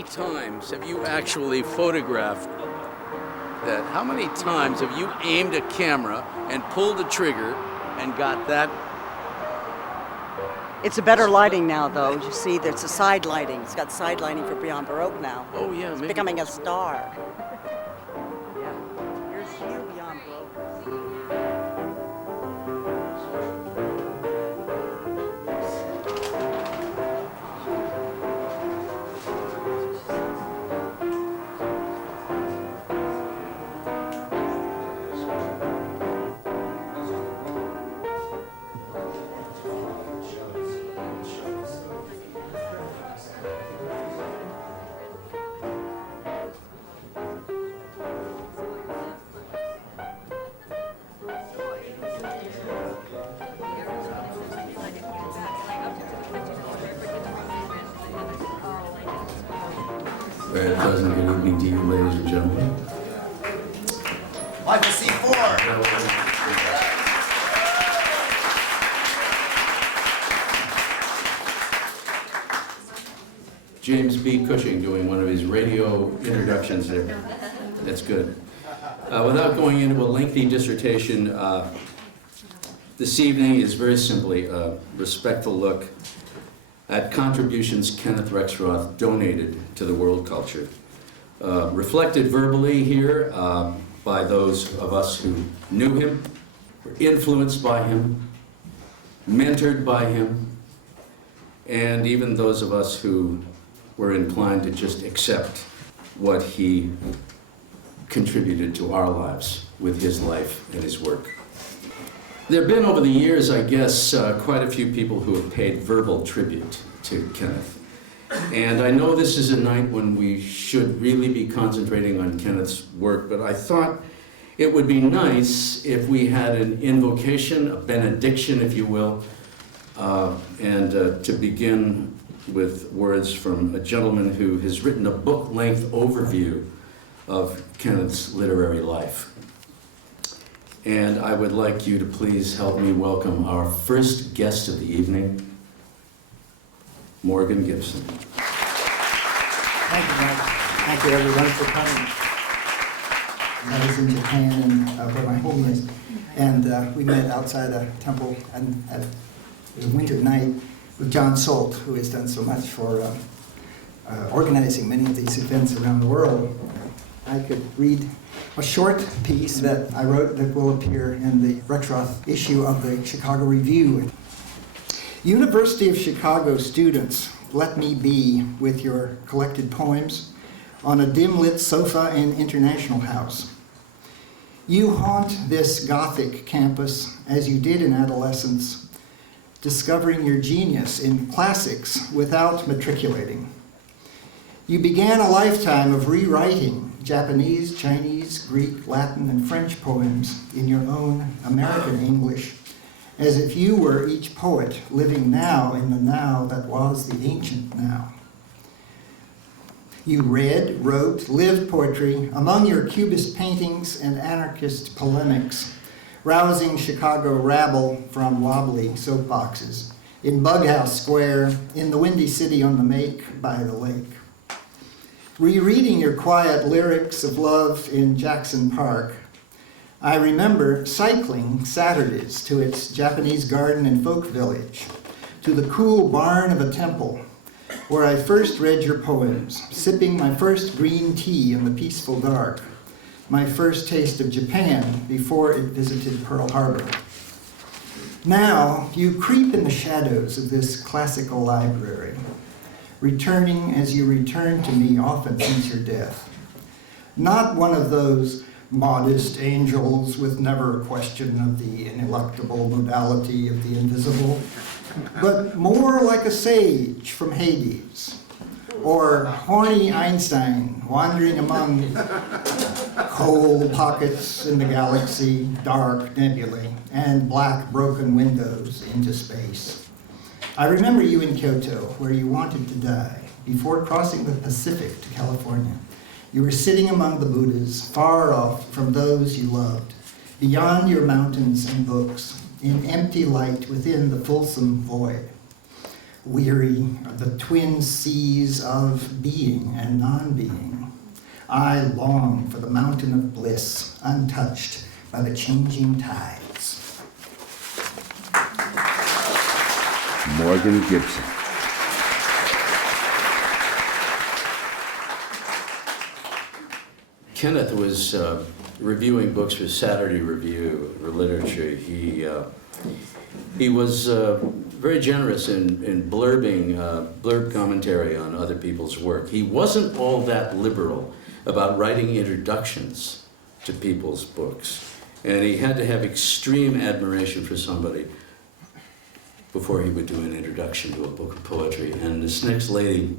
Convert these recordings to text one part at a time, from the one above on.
many times have you actually photographed that? How many times have you aimed a camera and pulled the trigger and got that? It's a better lighting now, though. You see, there's a side lighting. It's got side lighting for Beyond Baroque now. Oh, yeah. It's becoming a star. Yeah. Here's you, Beyond Baroque. Very pleasant good evening to you, ladies and gentlemen. Like to see four. James B. Cushing doing one of his radio introductions there. That's good. Without going into a lengthy dissertation, this evening is very simply a respectful look at contributions Kenneth Rexroth donated to the world culture. Reflected verbally here by those of us who knew him, were influenced by him, mentored by him, and even those of us who were inclined to just accept what he contributed to our lives with his life and his work. There have been over the years, I guess, quite a few people who have paid verbal tribute to Kenneth. And I know this is a night when we should really be concentrating on Kenneth's work, but I thought it would be nice if we had an invocation, a benediction, if you will, and to begin with words from a gentleman who has written a book-length overview of Kenneth's literary life. And I would like you to please help me welcome our first guest of the evening, Morgan Gibson. Thank you, Mike. Thank you, everyone, for coming. I was in Japan, and where my home is, and we met outside a temple and at a winter night with John Solt, who has done so much for organizing many of these events around the world. I could read a short piece that I wrote that will appear in the Rexroth issue of the Chicago Review. University of Chicago students, let me be with your collected poems on a dim-lit sofa in International House. You haunt this Gothic campus as you did in adolescence, discovering your genius in classics without matriculating. You began a lifetime of rewriting Japanese, Chinese, Greek, Latin, and French poems in your own American English, as if you were each poet living now in the now that was the ancient now. You read, wrote, lived poetry among your Cubist paintings and anarchist polemics, rousing Chicago rabble from wobbly soapboxes, in Bughouse Square, in the Windy City on the Make by the lake. Rereading your quiet lyrics of love in Jackson Park, I remember cycling Saturdays to its Japanese garden and folk village, to the cool barn of a temple, where I first read your poems, sipping my first green tea in the peaceful dark, my first taste of Japan before it visited Pearl Harbor. Now, you creep in the shadows of this classical library, returning as you return to me often since your death. Not one of those modest angels with never a question of the ineluctable modality of the invisible, but more like a sage from Hades, or horny Einstein wandering among coal pockets in the galaxy, dark nebulae, and black broken windows into space. I remember you in Kyoto, where you wanted to die, before crossing the Pacific to California. You were sitting among the Buddhas, far off from those you loved, beyond your mountains and books, in empty light within the fulsome void. weary of the twin seas of being and non-being. I long for the mountain of bliss, untouched by the changing tides. Morgan Gibson. Kenneth was reviewing books for Saturday Review for Literature. He was very generous in blurbing, blurb commentary on other people's work. He wasn't all that liberal about writing introductions to people's books. And he had to have extreme admiration for somebody before he would do an introduction to a book of poetry. And this next lady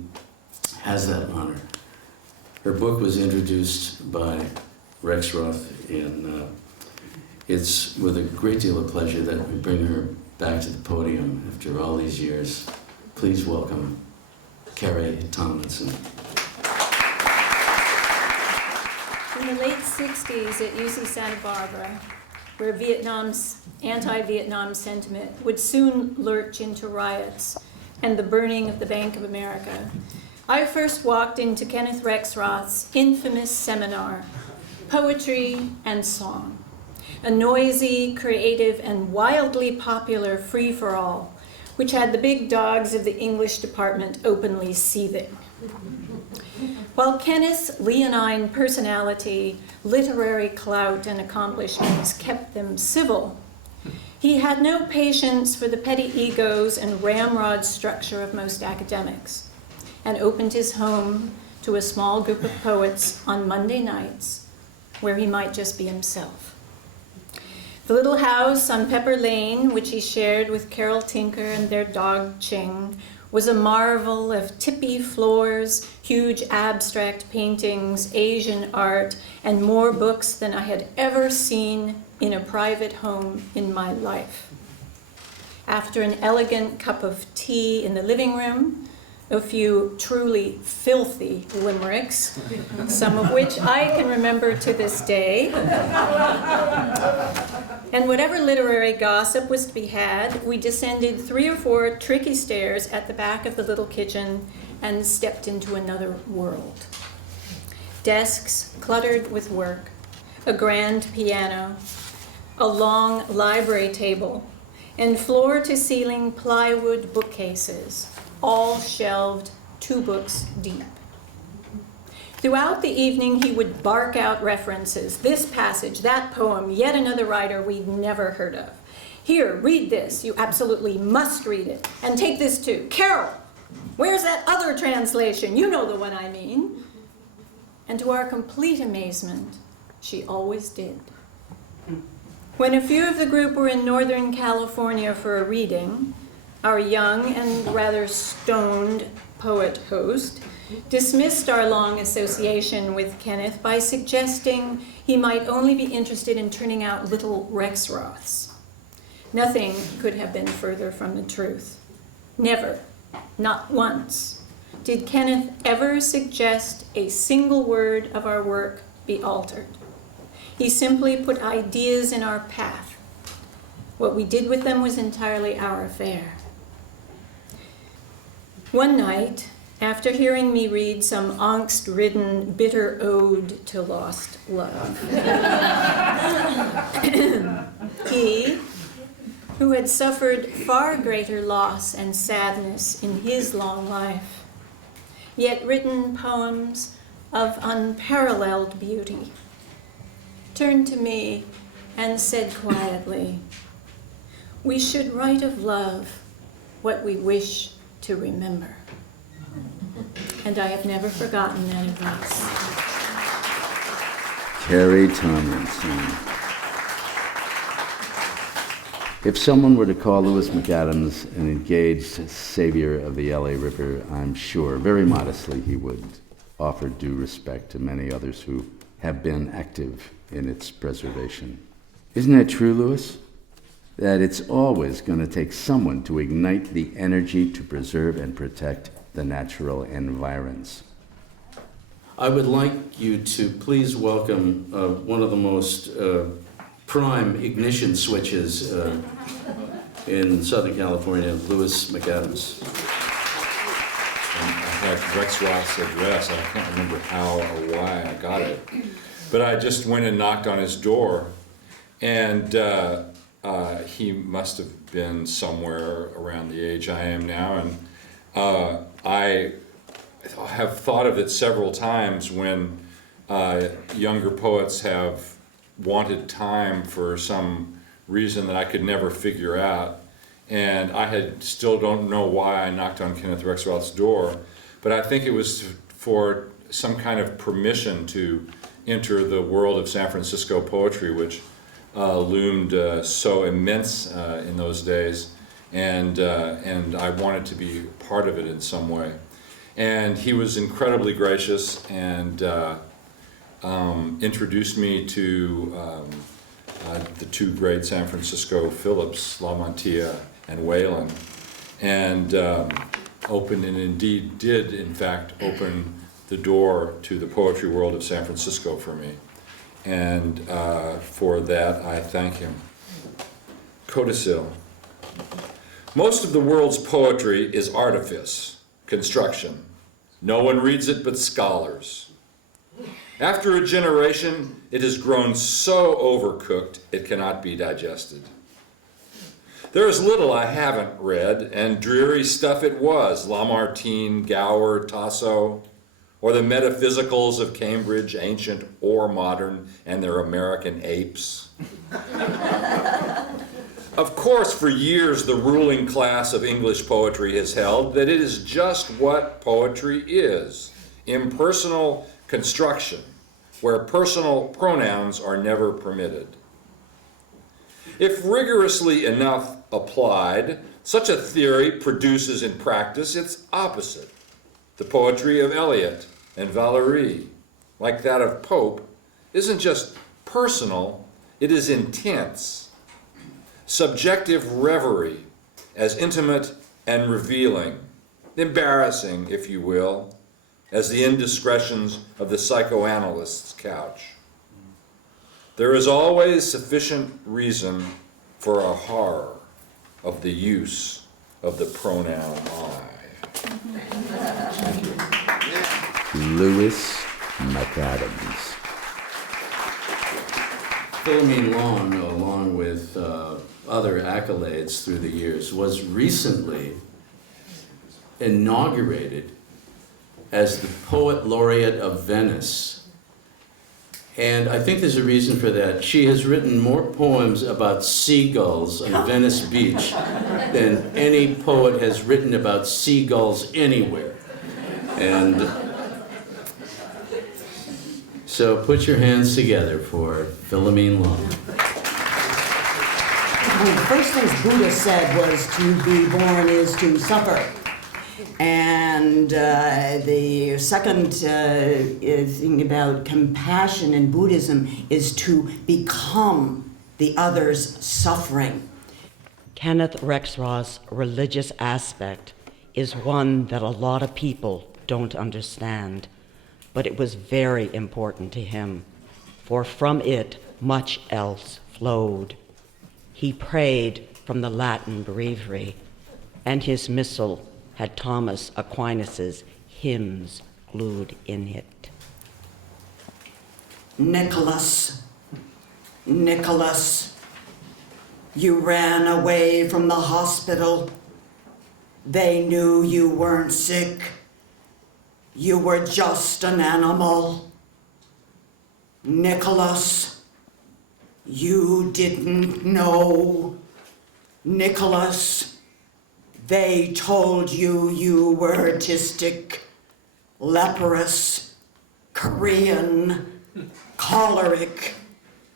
has that honor. Her book was introduced by Rexroth, and it's with a great deal of pleasure that we bring her back to the podium after all these years. Please welcome Carrie Tomlinson. In the late 60s at UC Santa Barbara, where Vietnam's anti-Vietnam sentiment would soon lurch into riots and the burning of the Bank of America, I first walked into Kenneth Rexroth's infamous seminar, Poetry and Song, a noisy, creative, and wildly popular free-for-all, which had the big dogs of the English department openly seething. While Kenneth's leonine personality, literary clout, and accomplishments kept them civil, he had no patience for the petty egos and ramrod structure of most academics, and opened his home to a small group of poets on Monday nights, where he might just be himself. The little house on Pepper Lane, which he shared with Carol Tinker and their dog Ching, was a marvel of tippy floors, huge abstract paintings, Asian art, and more books than I had ever seen in a private home in my life. After an elegant cup of tea in the living room, a few truly filthy limericks, some of which I can remember to this day. And whatever literary gossip was to be had, we descended 3 or 4 tricky stairs at the back of the little kitchen and stepped into another world. Desks cluttered with work, a grand piano, a long library table, and floor-to-ceiling plywood bookcases, all shelved 2 books deep. Throughout the evening, he would bark out references, this passage, that poem, yet another writer we'd never heard of. Here, read this, you absolutely must read it. And take this too. Carol, where's that other translation? You know the one I mean. And to our complete amazement, she always did. When a few of the group were in Northern California for a reading, our young and rather stoned poet host dismissed our long association with Kenneth by suggesting he might only be interested in turning out little Rexroths. Nothing could have been further from the truth. Never, not once, did Kenneth ever suggest a single word of our work be altered. He simply put ideas in our path. What we did with them was entirely our affair. One night, after hearing me read some angst-ridden, bitter ode to lost love, he, who had suffered far greater loss and sadness in his long life, yet written poems of unparalleled beauty, turned to me and said quietly, "We should write of love what we wish to remember." And I have never forgotten that advice. Carrie Tomlinson. If someone were to call Lewis McAdams an engaged savior of the LA River, I'm sure, very modestly, he would offer due respect to many others who have been active in its preservation. Isn't that true, Lewis? That it's always going to take someone to ignite the energy to preserve and protect the natural environs. I would like you to please welcome one of the most prime ignition switches in Southern California, Lewis McAdams. Rexroth's address. I can't remember how or why I got it. But I just went and knocked on his door, and he must have been somewhere around the age I am now, and I have thought of it several times when younger poets have wanted time for some reason that I could never figure out. And I still don't know why I knocked on Kenneth Rexroth's door, but I think it was for some kind of permission to enter the world of San Francisco poetry, which loomed so immense in those days, and I wanted to be part of it in some way. And he was incredibly gracious and introduced me to the two great San Francisco Phillips, La Mantilla and Whalen, and opened, and indeed did in fact open the door to the poetry world of San Francisco for me. And for that I thank him. Codicil. Most of the world's poetry is artifice, construction. No one reads it but scholars. After a generation, it has grown so overcooked it cannot be digested. There is little I haven't read, and dreary stuff it was, Lamartine, Gower, Tasso, or the metaphysicals of Cambridge, ancient or modern, and their American apes. Of course, for years, the ruling class of English poetry has held that it is just what poetry is, impersonal construction, where personal pronouns are never permitted. If rigorously enough applied, such a theory produces in practice its opposite. The poetry of Eliot and Valéry, like that of Pope, isn't just personal, it is intense. Subjective reverie, as intimate and revealing, embarrassing, if you will, as the indiscretions of the psychoanalyst's couch. There is always sufficient reason for a horror of the use of the pronoun I. Thank you. Lewis McAdams. Philomene Long, along with other accolades through the years, was recently inaugurated as the Poet Laureate of Venice. And I think there's a reason for that. She has written more poems about seagulls on Venice Beach than any poet has written about seagulls anywhere. And so put your hands together for Philomene Long. One of the first things Buddha said was to be born is to suffer. And the second thing about compassion in Buddhism is to become the other's suffering. Kenneth Rexroth's religious aspect is one that a lot of people don't understand, but it was very important to him, for from it much else flowed. He prayed from the Latin breviary, and his missal had Thomas Aquinas's hymns glued in it. Nicholas, Nicholas, you ran away from the hospital. They knew you weren't sick. You were just an animal. Nicholas, you didn't know. Nicholas, they told you you were autistic, leprous, Korean, choleric.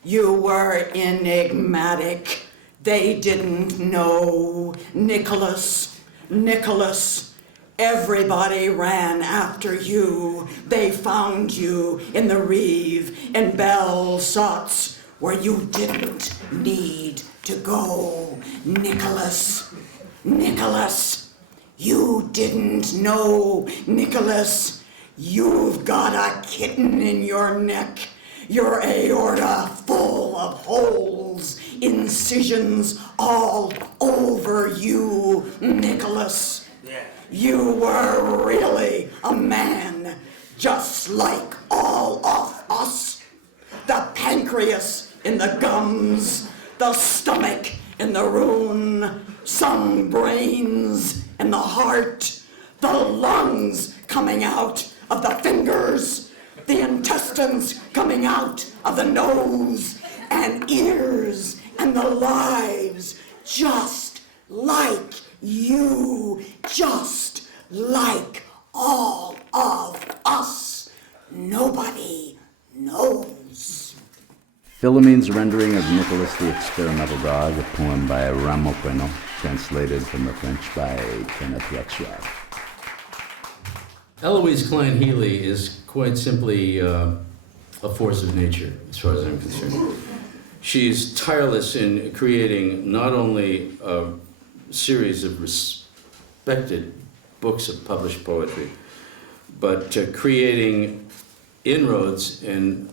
You were enigmatic. They didn't know. Nicholas, Nicholas, everybody ran after you. They found you in the Reeve, in Belle Sots, where you didn't need to go. Nicholas, Nicholas, you didn't know. Nicholas, you've got a kitten in your neck. Your aorta full of holes, incisions all over you. Nicholas, You were really a man, just like all of us. The pancreas in the gums, the stomach in the rune, some brains in the heart, the lungs coming out of the fingers, the intestines coming out of the nose, and ears, and the lives, just like you, just like all of us. Nobody knows. Philomene's rendering of Nicholas the Experimental Dog, a poem by Rameau Queneau, translated from the French by Kenneth Rexroth. Eloise Klein Healy is quite simply a force of nature, as far as I'm concerned. She's tireless in creating not only a series of respected books of published poetry, but creating inroads in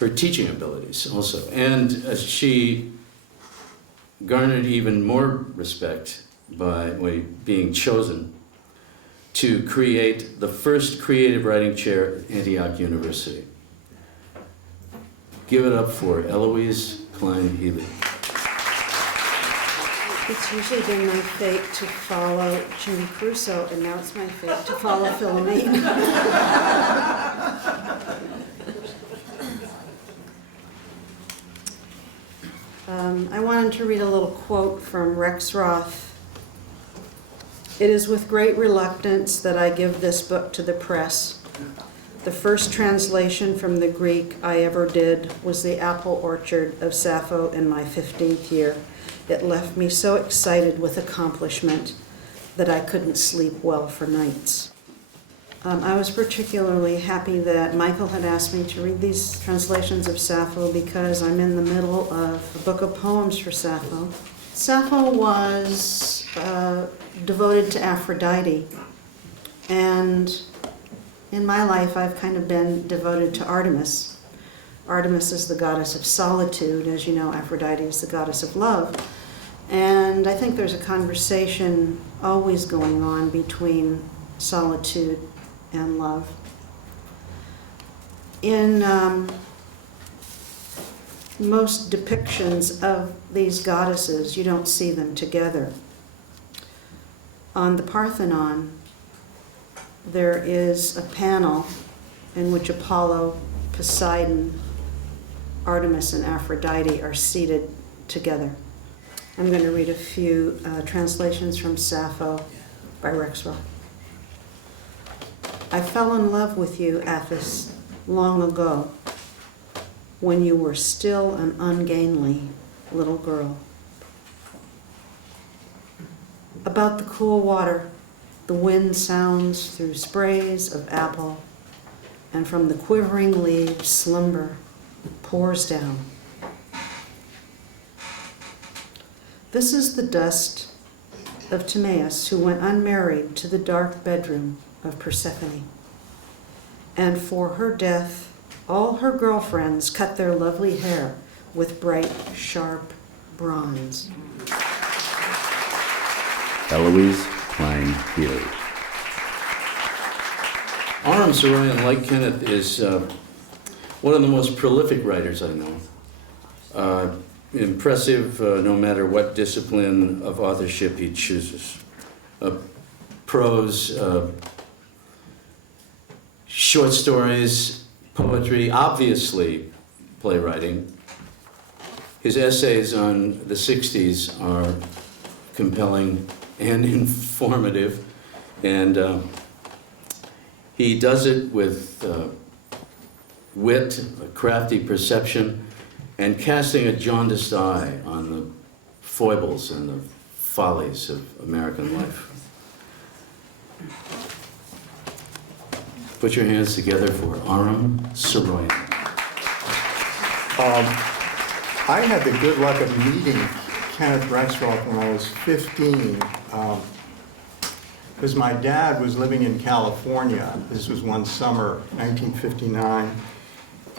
her teaching abilities also. And she garnered even more respect by being chosen to create the first creative writing chair at Antioch University. Give it up for Eloise Klein Healy. It's usually been my fate to follow Jim Crusoe, and now it's my fate to follow Philomene. I wanted to read a little quote from Rexroth. It is with great reluctance that I give this book to the press. The first translation from the Greek I ever did was The Apple Orchard of Sappho in my 15th year. It left me so excited with accomplishment that I couldn't sleep well for nights. I was particularly happy that Michael had asked me to read these translations of Sappho because I'm in the middle of a book of poems for Sappho. Sappho was devoted to Aphrodite, and in my life I've kind of been devoted to Artemis. Artemis is the goddess of solitude. As you know, Aphrodite is the goddess of love. And I think there's a conversation always going on between solitude and love. In most depictions of these goddesses, you don't see them together. On the Parthenon, there is a panel in which Apollo, Poseidon, Artemis, and Aphrodite are seated together. I'm going to read a few translations from Sappho by Rexroth. I fell in love with you, Athos, long ago, when you were still an ungainly little girl. About the cool water, the wind sounds through sprays of apple, and from the quivering leaves, slumber pours down. This is the dust of Timaeus, who went unmarried to the dark bedroom of Persephone. And for her death, all her girlfriends cut their lovely hair with bright, sharp bronze. Eloise Klein Healy. Aram Saroyan, like Kenneth, is one of the most prolific writers I know. Impressive no matter what discipline of authorship he chooses. Prose, short stories, poetry, obviously playwriting. His essays on the 60s are compelling and informative, and he does it with wit, a crafty perception, and casting a jaundiced eye on the foibles and the follies of American life. Put your hands together for Aram Saroyan. I had the good luck of meeting Kenneth Rexroth when I was 15, because my dad was living in California. This was one summer, 1959,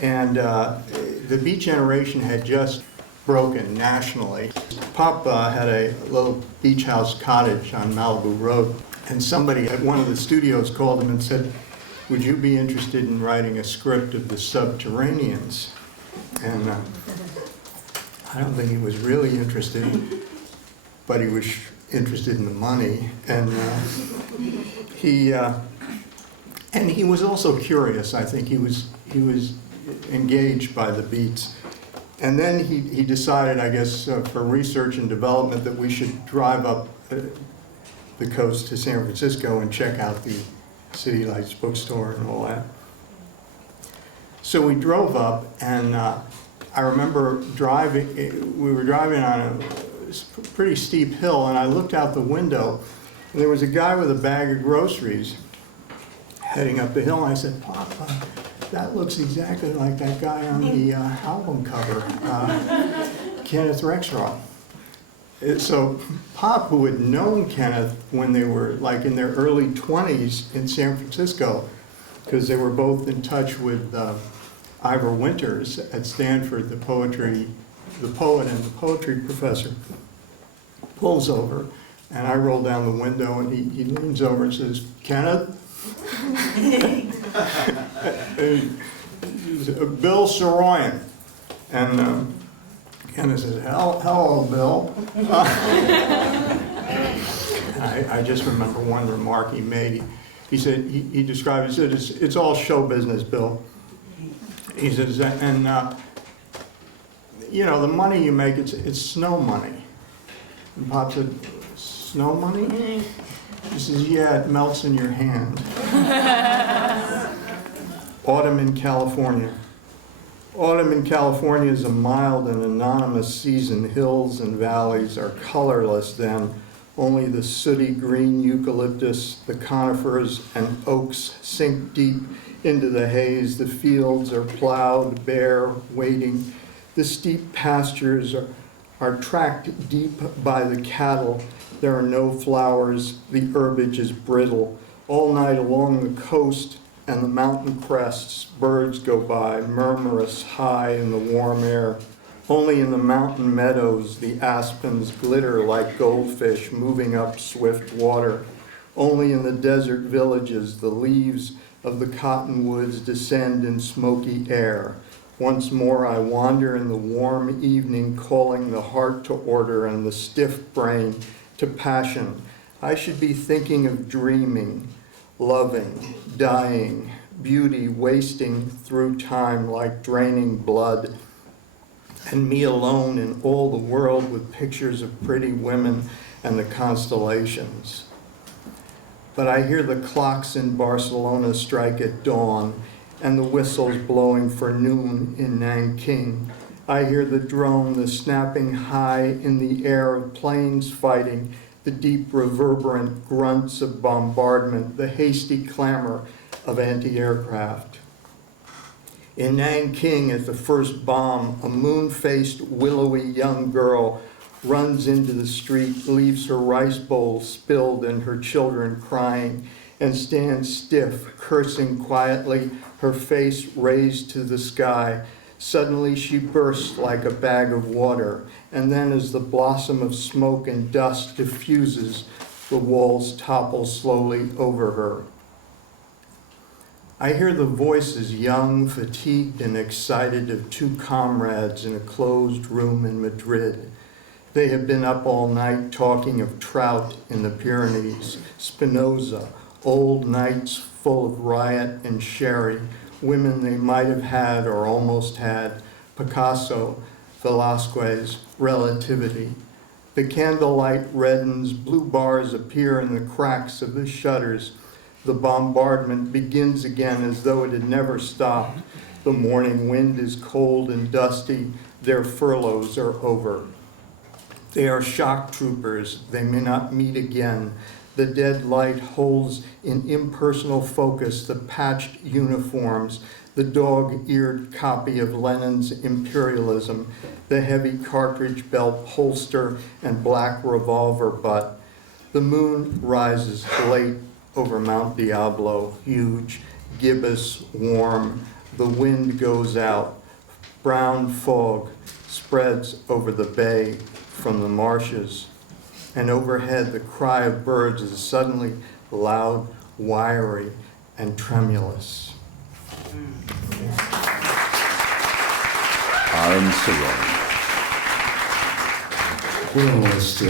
and the Beat generation had just broken nationally. Pop had a little beach house cottage on Malibu Road, and somebody at one of the studios called him and said, "Would you be interested in writing a script of the Subterraneans?" And I don't think he was really interested, but he was interested in the money, and he was also curious. I think he was engaged by the beats. And then he decided, I guess, for research and development, that we should drive up the coast to San Francisco and check out the City Lights bookstore and all that. So we drove up, and I remember we were driving on a pretty steep hill, and I looked out the window, and there was a guy with a bag of groceries heading up the hill, and I said, "Pop, that looks exactly like that guy on the album cover, Kenneth Rexroth." So Pop, who had known Kenneth when they were like in their early 20s in San Francisco, because they were both in touch with Ivor Winters at Stanford, the poet and the poetry professor, pulls over, and I roll down the window, and he leans over and says, "Kenneth?" "Bill Saroyan." And Kenneth says, "Hello, Bill." I just remember one remark he made. He said, he described it, he said, "It's all show business, Bill." He says, and the money you make, it's snow money. And Pop said, "Snow money?" He says, "Yeah, it melts in your hand." Autumn in California. Autumn in California is a mild and anonymous season. Hills and valleys are colorless then. Only the sooty green eucalyptus, the conifers and oaks sink deep into the haze. The fields are plowed, bare, waiting. The steep pastures are tracked deep by the cattle. There are no flowers. The herbage is brittle. All night along the coast and the mountain crests, birds go by, murmurous high in the warm air. Only in the mountain meadows the aspens glitter like goldfish moving up swift water. Only in the desert villages the leaves of the cottonwoods descend in smoky air. Once more I wander in the warm evening, calling the heart to order and the stiff brain to passion. I should be thinking of dreaming, loving, dying, beauty wasting through time like draining blood, and me alone in all the world with pictures of pretty women and the constellations. But I hear the clocks in Barcelona strike at dawn, and the whistles blowing for noon in Nanking. I hear the drone, the snapping high in the air of planes fighting, the deep reverberant grunts of bombardment, the hasty clamor of anti-aircraft. In Nanking, at the first bomb, a moon-faced, willowy young girl runs into the street, leaves her rice bowl spilled and her children crying, and stands stiff, cursing quietly, her face raised to the sky. Suddenly she bursts like a bag of water, and then as the blossom of smoke and dust diffuses, the walls topple slowly over her. I hear the voices, young, fatigued, and excited, of two comrades in a closed room in Madrid. They have been up all night talking of trout in the Pyrenees, Spinoza, old nights full of riot and sherry, women they might have had or almost had, Picasso, Velázquez, relativity. The candlelight reddens, blue bars appear in the cracks of the shutters. The bombardment begins again as though it had never stopped. The morning wind is cold and dusty. Their furloughs are over. They are shock troopers. They may not meet again. The dead light holds in impersonal focus the patched uniforms, the dog-eared copy of Lenin's imperialism, the heavy cartridge belt holster and black revolver butt. The moon rises late over Mount Diablo, huge, gibbous, warm. The wind goes out. Brown fog, spreads over the bay from the marshes, and overhead the cry of birds is suddenly loud, wiry, and tremulous. Aaron Sewell. Well, it's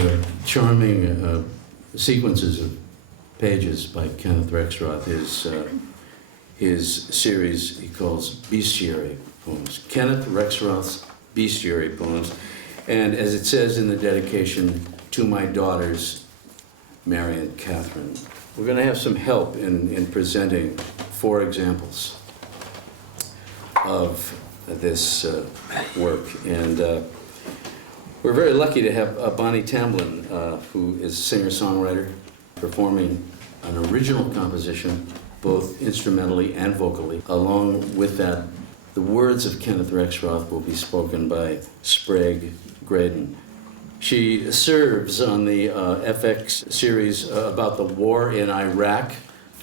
charming sequences of pages by Kenneth Rexroth, his series he calls bestiary poems. Kenneth Rexroth's bestiary poems. And as it says in the dedication, to my daughters, Mary and Catherine. We're going to have some help in presenting 4 examples of this work. And we're very lucky to have Bonnie Tamblyn, who is a singer-songwriter, performing an original composition, both instrumentally and vocally. Along with that, the words of Kenneth Rexroth will be spoken by Sprague Graydon. She serves on the FX series about the war in Iraq,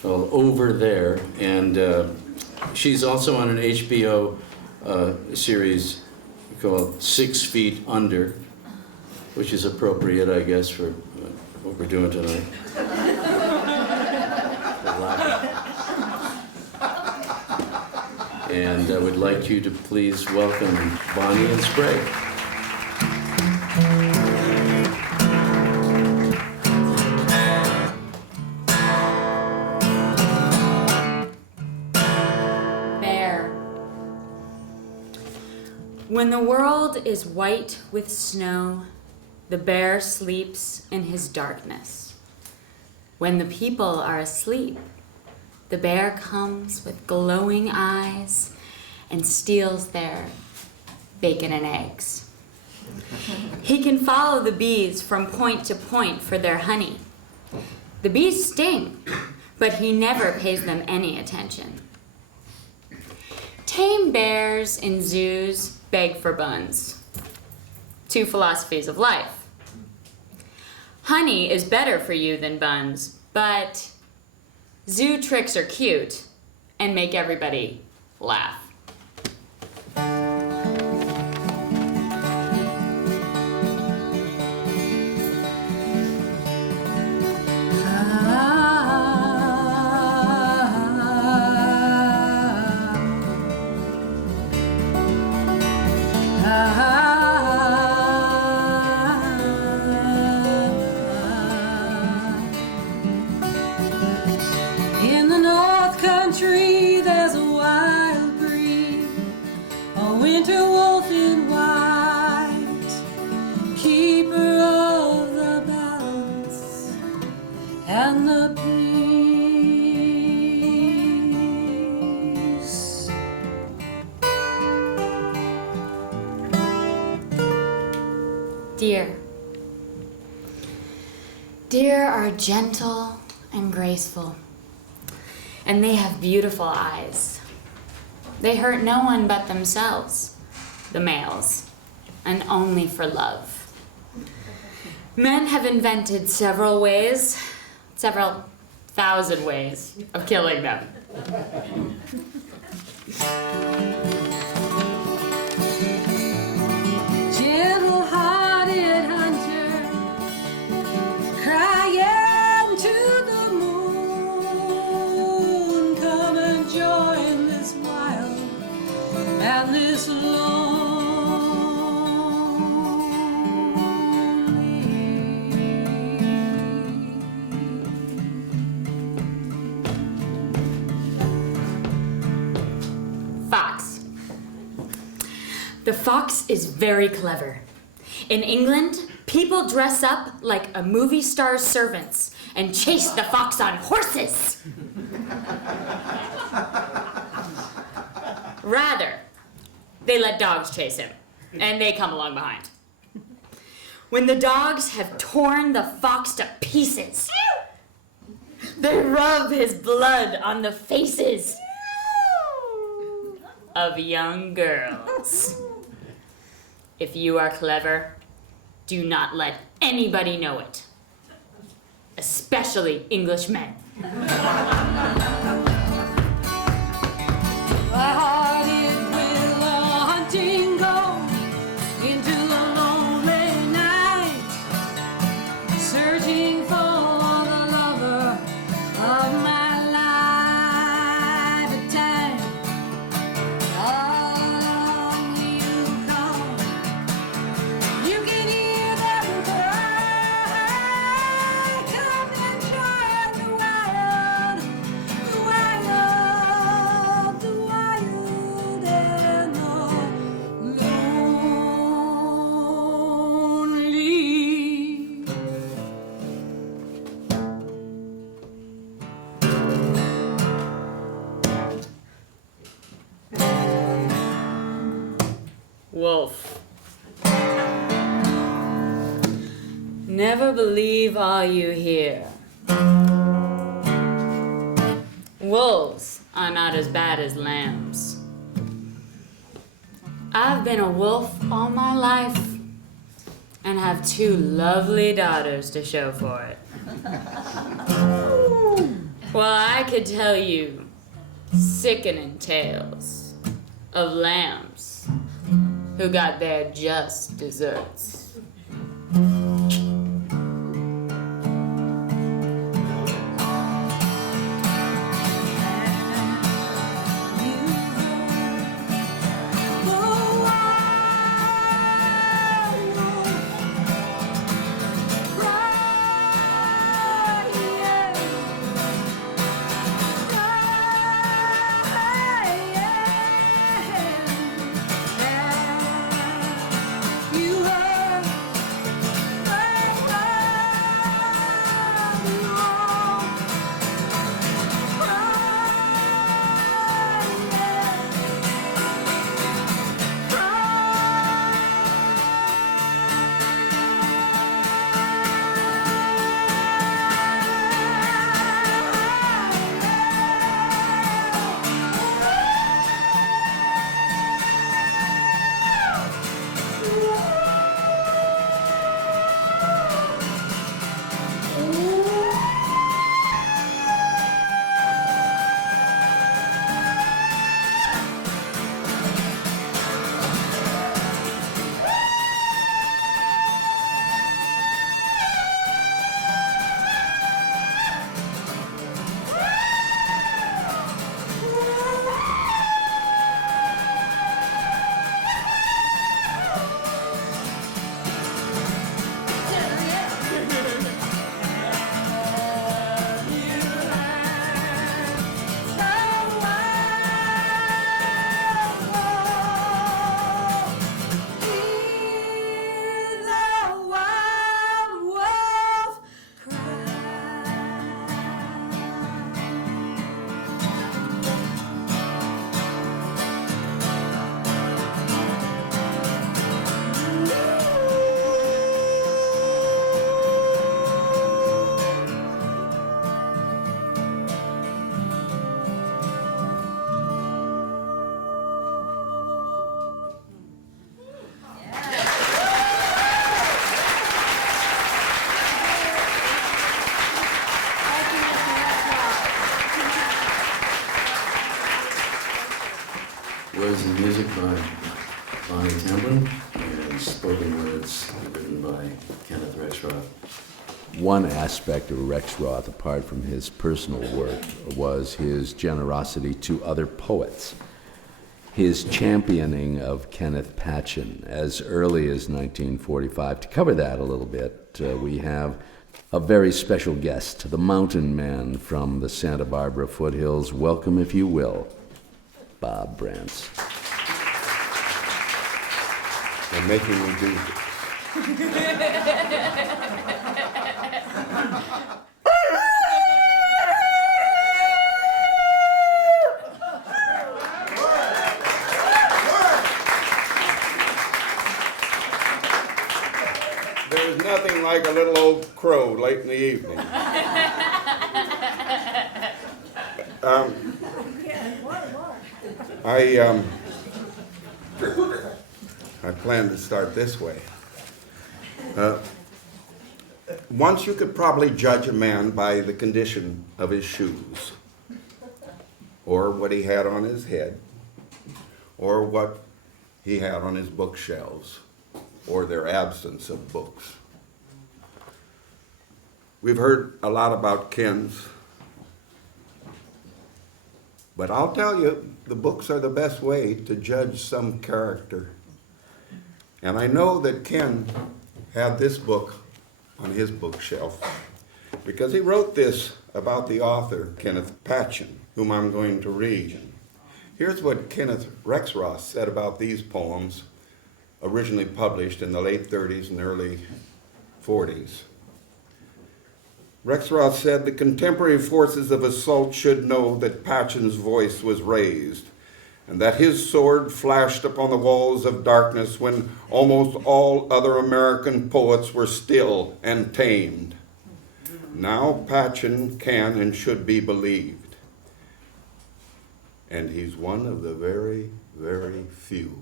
called Over There, and she's also on an HBO series called 6 Feet Under, which is appropriate, I guess, for what we're doing tonight. And I would like you to please welcome Bonnie and Sprague. Bear. When the world is white with snow, the bear sleeps in his darkness. When the people are asleep, the bear comes with glowing eyes and steals their bacon and eggs. He can follow the bees from point to point for their honey. The bees sting, but he never pays them any attention. Tame bears in zoos beg for buns. 2 philosophies of life. Honey is better for you than buns, but zoo tricks are cute and make everybody laugh. In the North Country, there's a wild breed, a winter wolf in white, keeper of the balance and the peace. Deer. Deer are gentle and graceful, and they have beautiful eyes. They hurt no one but themselves, the males, and only for love. Men have invented several thousand ways of killing them. Gentle-hearted hunter, crying to the moon, come and join this wild and this Fox. The fox is very clever. In England, people dress up like a movie star's servants and chase the fox on horses. Rather, they let dogs chase him, and they come along behind. When the dogs have torn the fox to pieces, they rub his blood on the faces of young girls. If you are clever, do not let anybody know it, especially English men. light-hearted will a hunting go in Wolf. Never believe all you hear. Wolves are not as bad as lambs. I've been a wolf all my life and have 2 lovely daughters to show for it. Well, I could tell you sickening tales of lambs who got their just desserts. Words and music by Bonnie Templin, and spoken words written by Kenneth Rexroth. One aspect of Rexroth, apart from his personal work, was his generosity to other poets. His championing of Kenneth Patchen as early as 1945. To cover that a little bit, we have a very special guest, the mountain man from the Santa Barbara foothills. Welcome, if you will, Bob Brantz. They're making me do this. There's nothing like a little old crow late in the evening. I plan to start this way. Once you could probably judge a man by the condition of his shoes, or what he had on his head, or what he had on his bookshelves, or their absence of books. We've heard a lot about Ken's, but I'll tell you, the books are the best way to judge some character. And I know that Ken had this book on his bookshelf because he wrote this about the author, Kenneth Patchen, whom I'm going to read. Here's what Kenneth Rexroth said about these poems, originally published in the late 30s and early 40s. Rexroth said, "The contemporary forces of assault should know that Patchen's voice was raised, and that his sword flashed upon the walls of darkness when almost all other American poets were still and tamed. Now Patchen can and should be believed, and he's one of the very, very few.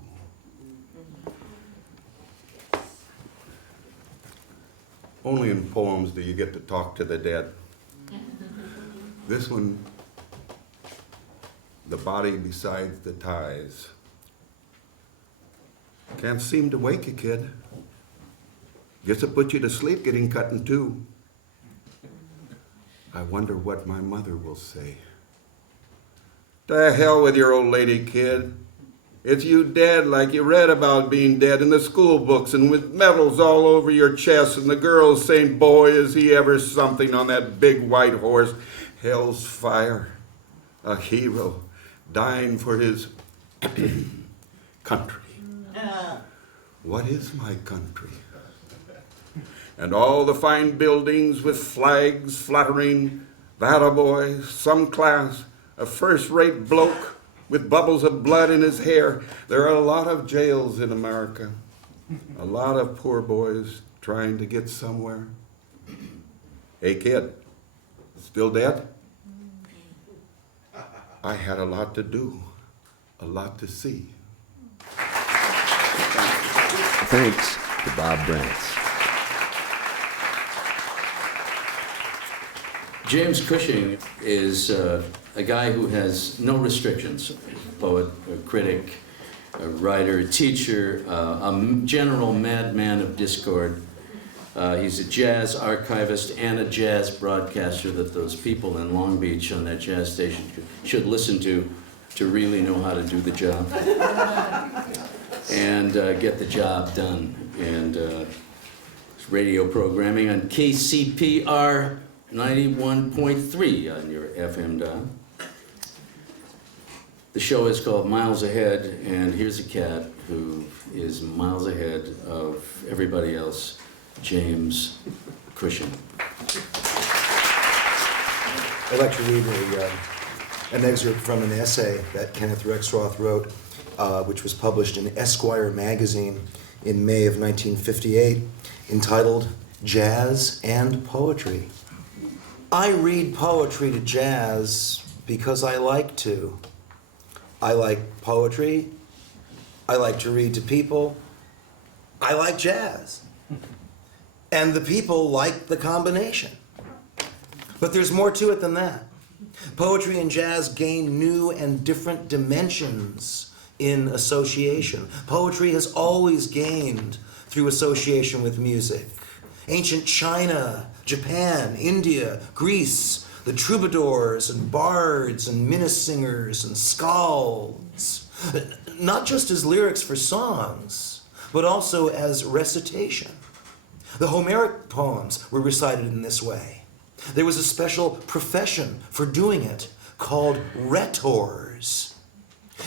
Only in poems do you get to talk to the dead. This one, the body besides the ties. Can't seem to wake you, kid. Guess it put you to sleep getting cut in two. I wonder what my mother will say. To hell with your old lady, kid. It's you dead like you read about being dead in the school books and with medals all over your chest and the girls saying, boy, is he ever something on that big white horse. Hell's fire, a hero, dying for his country. What is my country? And all the fine buildings with flags fluttering, that a boy, some class, a first-rate bloke with bubbles of blood in his hair. There are a lot of jails in America, a lot of poor boys trying to get somewhere. Hey kid, still dead? I had a lot to do, a lot to see. Thanks to Bob Brantz. James Cushing is a guy who has no restrictions. Poet, a critic, a writer, a teacher, a general madman of discord. He's a jazz archivist and a jazz broadcaster that those people in Long Beach on that jazz station should listen to really know how to do the job and get the job done. And radio programming on KCPR 91.3 on your FM dial. The show is called Miles Ahead, and here's a cat who is miles ahead of everybody else, James Cushing. I'd like to read an excerpt from an essay that Kenneth Rexroth wrote, which was published in Esquire magazine in May of 1958, entitled Jazz and Poetry. I read poetry to jazz because I like to. I like poetry. I like to read to people. I like jazz. And the people like the combination. But there's more to it than that. Poetry and jazz gain new and different dimensions in association. Poetry has always gained through association with music. Ancient China, Japan, India, Greece, the troubadours and bards and minnesingers and skalds, not just as lyrics for songs, but also as recitation. The Homeric poems were recited in this way. There was a special profession for doing it called rhetors.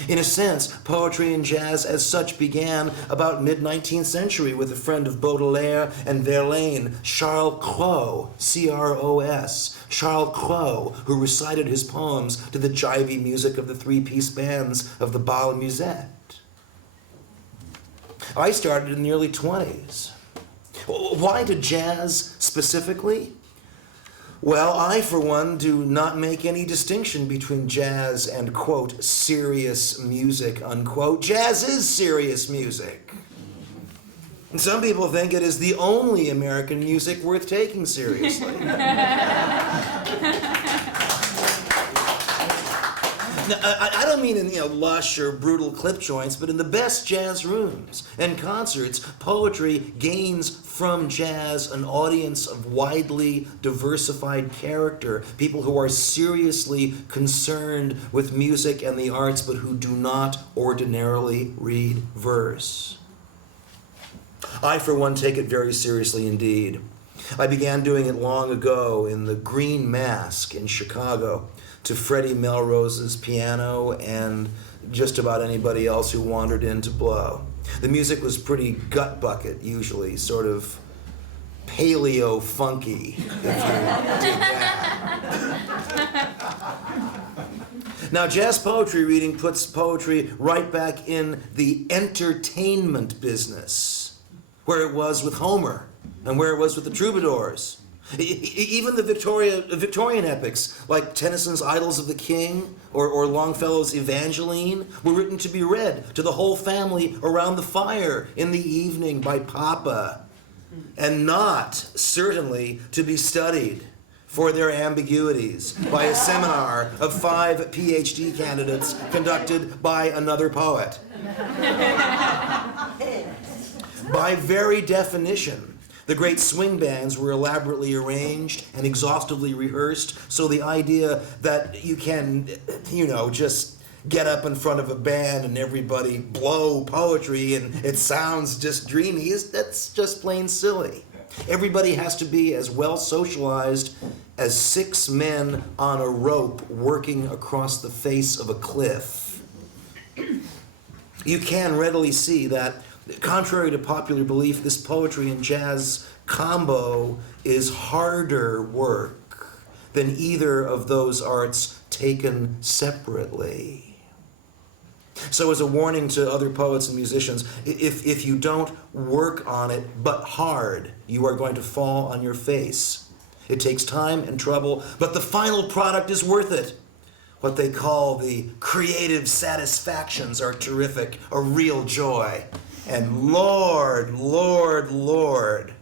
In a sense, poetry and jazz as such began about mid-19th century with a friend of Baudelaire and Verlaine, Charles Cros, C-R-O-S, Charles Cros, who recited his poems to the jivey music of the three-piece bands of the Bal Musette. I started in the early 20s. Why to jazz specifically? Well, I, for one, do not make any distinction between jazz and, quote, serious music, unquote. Jazz is serious music. And some people think it is the only American music worth taking seriously. Now, I don't mean in, lush or brutal clip joints, but in the best jazz rooms and concerts, poetry gains from jazz an audience of widely diversified character, people who are seriously concerned with music and the arts, but who do not ordinarily read verse. I, for one, take it very seriously indeed. I began doing it long ago in the Green Mask in Chicago, to Freddie Melrose's piano and just about anybody else who wandered in to blow. The music was pretty gut bucket, usually, sort of paleo funky, if you dig that. Now, jazz poetry reading puts poetry right back in the entertainment business, where it was with Homer and where it was with the troubadours. Even the Victorian epics, like Tennyson's Idylls of the King or Longfellow's Evangeline, were written to be read to the whole family around the fire in the evening by Papa, and not, certainly, to be studied for their ambiguities by a seminar of 5 PhD candidates conducted by another poet. By very definition, the great swing bands were elaborately arranged and exhaustively rehearsed, so the idea that you can, just get up in front of a band and everybody blow poetry and it sounds just dreamy, that's just plain silly. Everybody has to be as well socialized as 6 men on a rope working across the face of a cliff. You can readily see that, contrary to popular belief, this poetry and jazz combo is harder work than either of those arts taken separately. So as a warning to other poets and musicians, if you don't work on it but hard, you are going to fall on your face. It takes time and trouble, but the final product is worth it. What they call the creative satisfactions are terrific, a real joy. And Lord, Lord, Lord,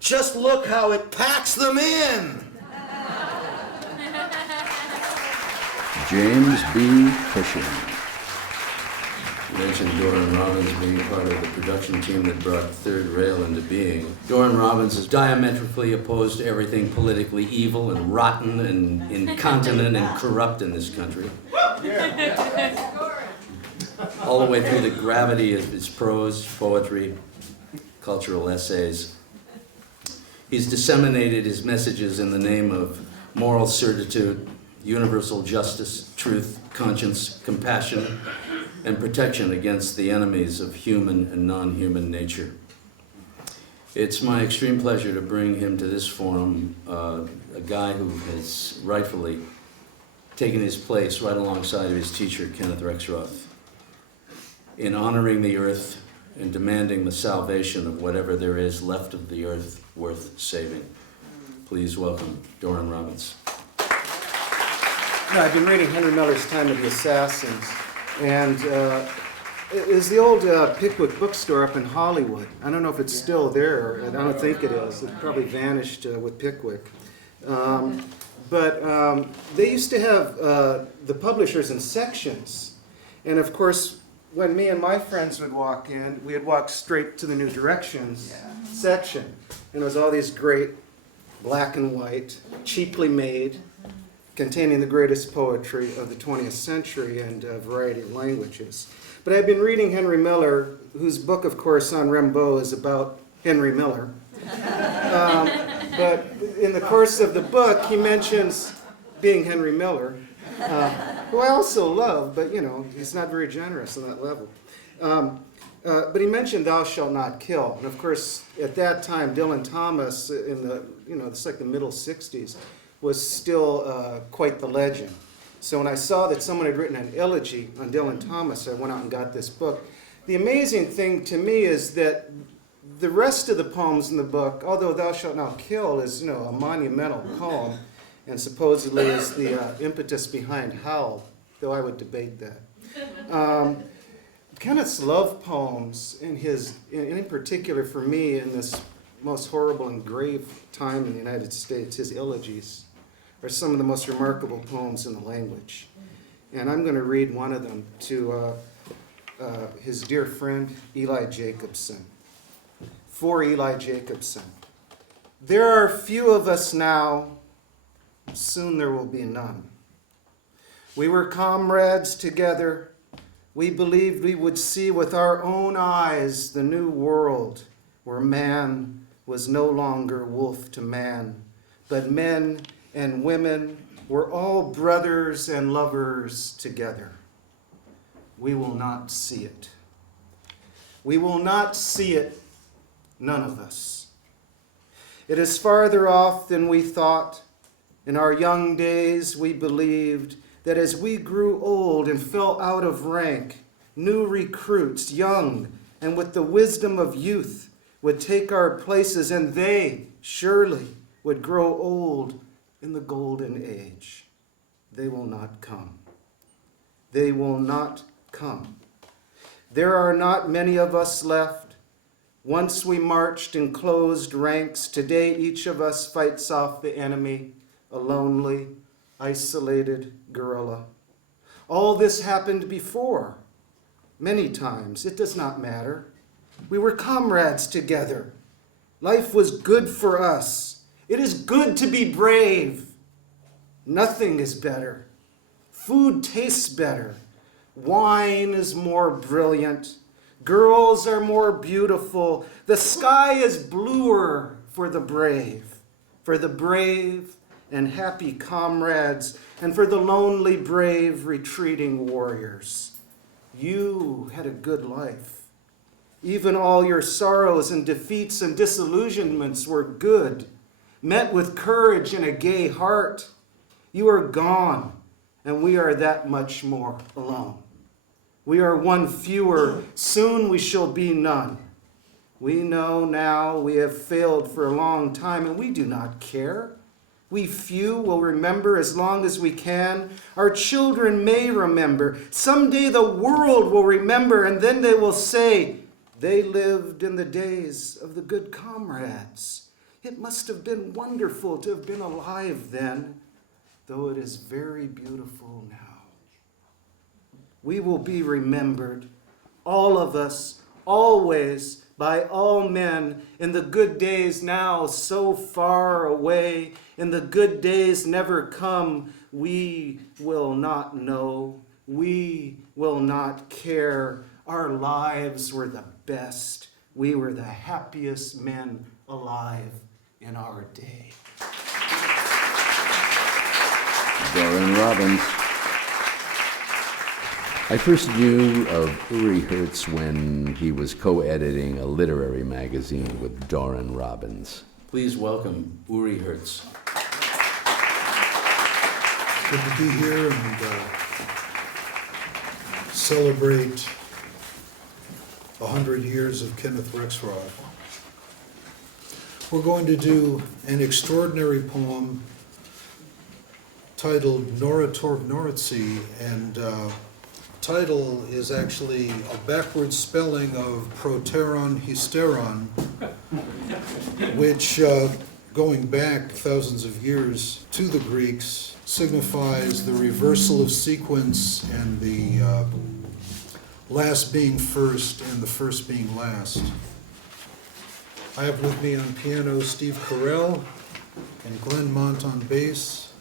just look how it packs them in. James B. Cushing. You mentioned Doran Robbins being part of the production team that brought Third Rail into being. Doran Robbins is diametrically opposed to everything politically evil and rotten and incontinent and corrupt in this country. All the way through the gravity of his prose, poetry, cultural essays. He's disseminated his messages in the name of moral certitude, universal justice, truth, conscience, compassion, and protection against the enemies of human and non-human nature. It's my extreme pleasure to bring him to this forum, a guy who has rightfully taken his place right alongside of his teacher, Kenneth Rexroth, in honoring the earth and demanding the salvation of whatever there is left of the earth worth saving. Please welcome Doran Robbins. I've been reading Henry Miller's Time of the Assassins, and it was the old Pickwick bookstore up in Hollywood. I don't know if it's still there. I don't think it is. It probably vanished with Pickwick. But they used to have the publishers in sections, and of course, when me and my friends would walk in, we'd walk straight to the New Directions section, and it was all these great black and white, cheaply made, containing the greatest poetry of the 20th century and a variety of languages. But I've been reading Henry Miller, whose book, of course, on Rimbaud is about Henry Miller. But in the course of the book, he mentions being Henry Miller, who I also love, but, he's not very generous on that level. But he mentioned "Thou shalt not kill," and of course, at that time, Dylan Thomas, in the, it's like the middle 60s, was still quite the legend. So when I saw that someone had written an elegy on Dylan Thomas, I went out and got this book. The amazing thing to me is that the rest of the poems in the book, although "Thou shalt not kill" is, a monumental poem, and supposedly is the impetus behind Howl, though I would debate that. Kenneth's love poems, in particular for me in this most horrible and grave time in the United States, his elegies, are some of the most remarkable poems in the language. And I'm going to read one of them to his dear friend, Eli Jacobson. For Eli Jacobson. There are few of us now, soon there will be none. We were comrades together. We believed we would see with our own eyes the new world where man was no longer wolf to man, but men and women were all brothers and lovers together. We will not see it. We will not see it, none of us. It is farther off than we thought. In our young days, we believed that as we grew old and fell out of rank, new recruits, young and with the wisdom of youth, would take our places, and they surely would grow old in the golden age. They will not come. They will not come. There are not many of us left. Once we marched in closed ranks. Today each of us fights off the enemy, a lonely, isolated guerrilla. All this happened before, many times. It does not matter. We were comrades together. Life was good for us. It is good to be brave. Nothing is better. Food tastes better. Wine is more brilliant. Girls are more beautiful. The sky is bluer for the brave and happy comrades, and for the lonely, brave, retreating warriors. You had a good life. Even all your sorrows and defeats and disillusionments were good, met with courage and a gay heart. You are gone, and we are that much more alone. We are one fewer, soon we shall be none. We know now we have failed for a long time, and we do not care. We few will remember as long as we can. Our children may remember. Someday the world will remember, and then they will say, they lived in the days of the good comrades. It must have been wonderful to have been alive then, though it is very beautiful now. We will be remembered, all of us, always, by all men, in the good days now so far away, in the good days never come. We will not know, we will not care. Our lives were the best. We were the happiest men alive in our day. Doran Robbins. I first knew of Uri Hertz when he was co-editing a literary magazine with Doran Robbins. Please welcome Uri Hertz. Good to be here and celebrate 100 years of Kenneth Rexroth. We're going to do an extraordinary poem titled Notoriously, and title is actually a backward spelling of proteron hysteron, which, going back thousands of years to the Greeks, signifies the reversal of sequence and the last being first and the first being last. I have with me on piano Steve Carell and Glenn Mont on bass.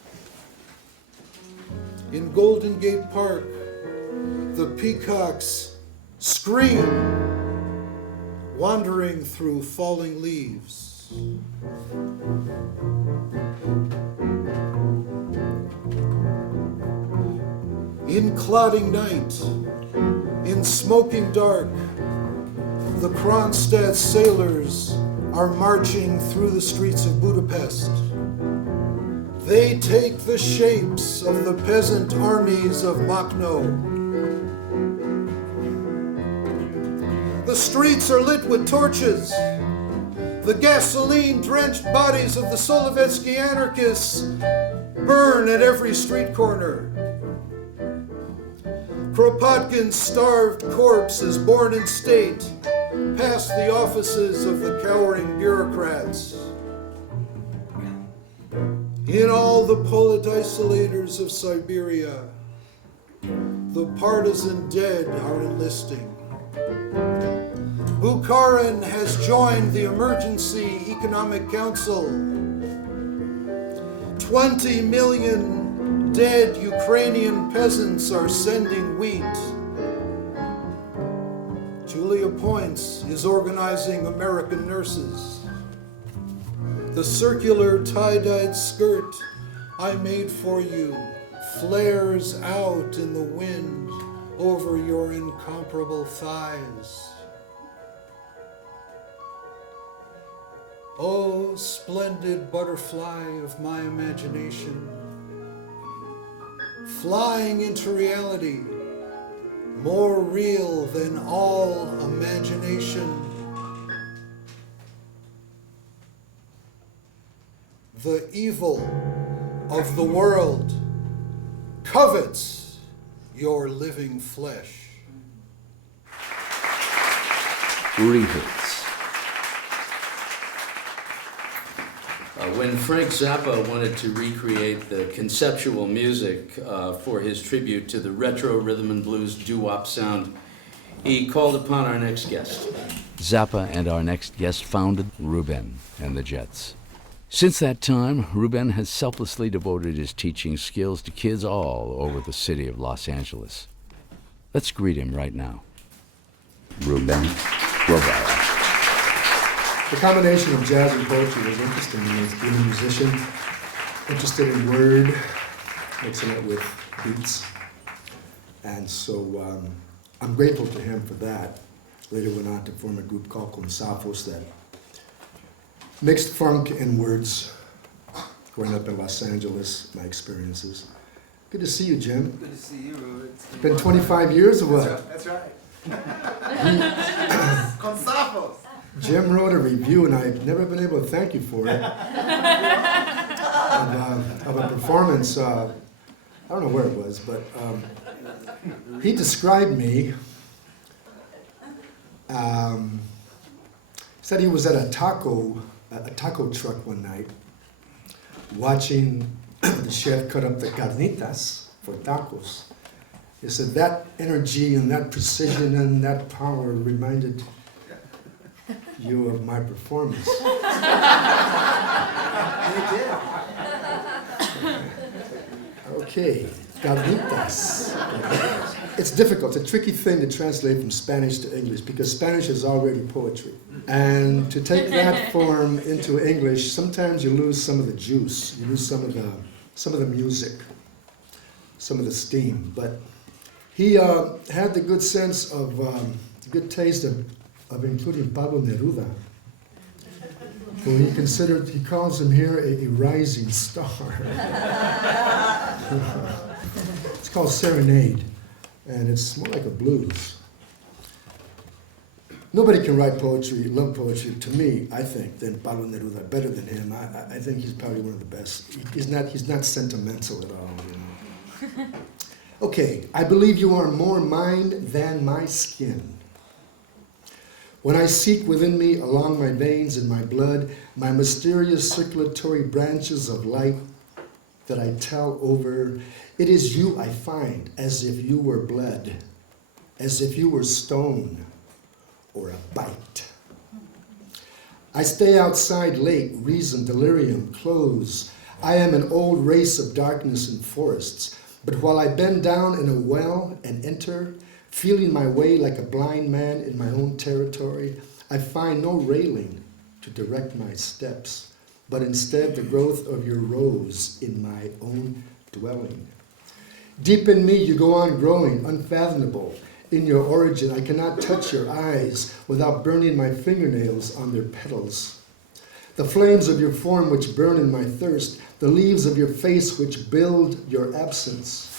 In Golden Gate Park, the peacocks scream, wandering through falling leaves. In clouding night, in smoking dark, the Kronstadt sailors are marching through the streets of Budapest. They take the shapes of the peasant armies of Makhno. The streets are lit with torches. The gasoline-drenched bodies of the Solovetsky anarchists burn at every street corner. Kropotkin's starved corpse is borne in state past the offices of the cowering bureaucrats. In all the Polid isolators of Siberia, the partisan dead are enlisting. Bukharin has joined the Emergency Economic Council. 20 million dead Ukrainian peasants are sending wheat. Julia Points is organizing American nurses. The circular tie-dyed skirt I made for you flares out in the wind over your incomparable thighs. Oh, splendid butterfly of my imagination, flying into reality, more real than all imagination. The evil of the world covets your living flesh. Uri Hertz. When Frank Zappa wanted to recreate the conceptual music for his tribute to the retro rhythm and blues doo-wop sound, he called upon our next guest. Zappa and our next guest founded Ruben and the Jets. Since that time, Ruben has selflessly devoted his teaching skills to kids all over the city of Los Angeles. Let's greet him right now. Ruben Guevara. The combination of jazz and poetry was interesting to me. Being a musician, interested in word, mixing it with beats. And so I'm grateful to him for that. Later went on to form a group called Consafos that mixed funk and words. Growing up in Los Angeles, my experiences. Good to see you, Jim. Good to see you, Ruben. It's been 25 years or what? That's right. Consafos. Jim wrote a review, and I've never been able to thank you for it, of a performance. I don't know where it was, but he described me. Said he was at a taco truck one night, watching the chef cut up the carnitas for tacos. He said that energy and that precision and that power reminded you of my performance. Okay, carnitas. It's difficult, it's a tricky thing to translate from Spanish to English because Spanish is already poetry. And to take that form into English, sometimes you lose some of the juice, you lose some of the music, some of the steam. But he had the good sense of, good taste of including Pablo Neruda, who he calls him here a rising star. It's called Serenade, and it's more like a blues. Nobody can write poetry, love poetry, to me, I think, than Pablo Neruda, better than him. I think he's probably one of the best. He's not sentimental at all, you know. Okay, I believe you are more mine than my skin. When I seek within me, along my veins and my blood, my mysterious circulatory branches of light that I tell over, it is you I find, as if you were blood, as if you were stone or a bite. I stay outside late, reason, delirium, clothes. I am an old race of darkness and forests, but while I bend down in a well and enter, feeling my way like a blind man in my own territory, I find no railing to direct my steps, but instead the growth of your rose in my own dwelling. Deep in me you go on growing, unfathomable. In your origin I cannot touch your eyes without burning my fingernails on their petals. The flames of your form which burn in my thirst, the leaves of your face which build your absence.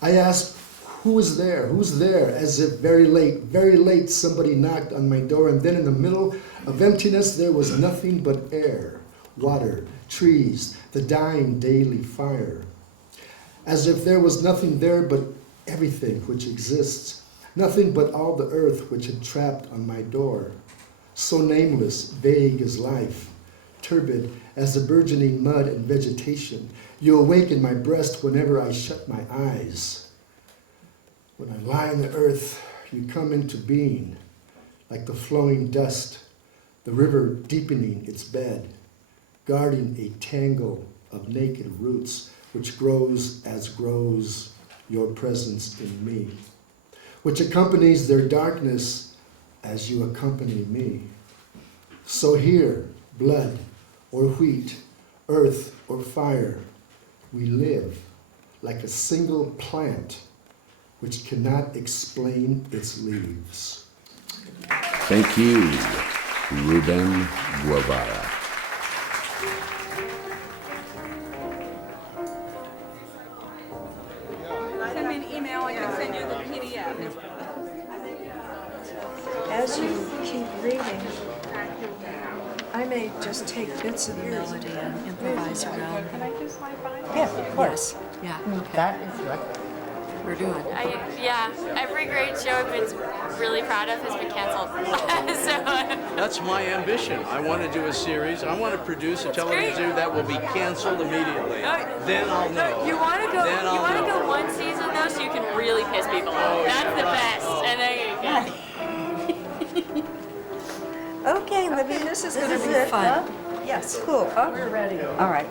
I ask, who is there? Who's there? As if very late somebody knocked on my door, and then in the middle of emptiness there was nothing but air, water, trees, the dying daily fire. As if there was nothing there but everything which exists, nothing but all the earth which had trapped on my door. So nameless, vague as life, turbid as the burgeoning mud and vegetation, you awaken my breast whenever I shut my eyes. When I lie on the earth, you come into being, like the flowing dust, the river deepening its bed, guarding a tangle of naked roots, which grows as grows your presence in me, which accompanies their darkness as you accompany me. So here, blood or wheat, earth or fire, we live like a single plant which cannot explain its leaves. Thank you, Ruben Guevara. as you keep reading, I may just take bits of the melody and improvise around them. Yes, of course. Yeah. That is what we're doing. Every great show I've been really proud of has been canceled. That's my ambition. I want to do a series. I want to produce a television series that will be canceled immediately. Then I'll know. You want to go? Then You I'll want to know. go one season though, so you can really piss people off. That's the best. And then you go. Okay, Libby, this is going to be fun. Huh? Yes. Cool. We're ready. All right.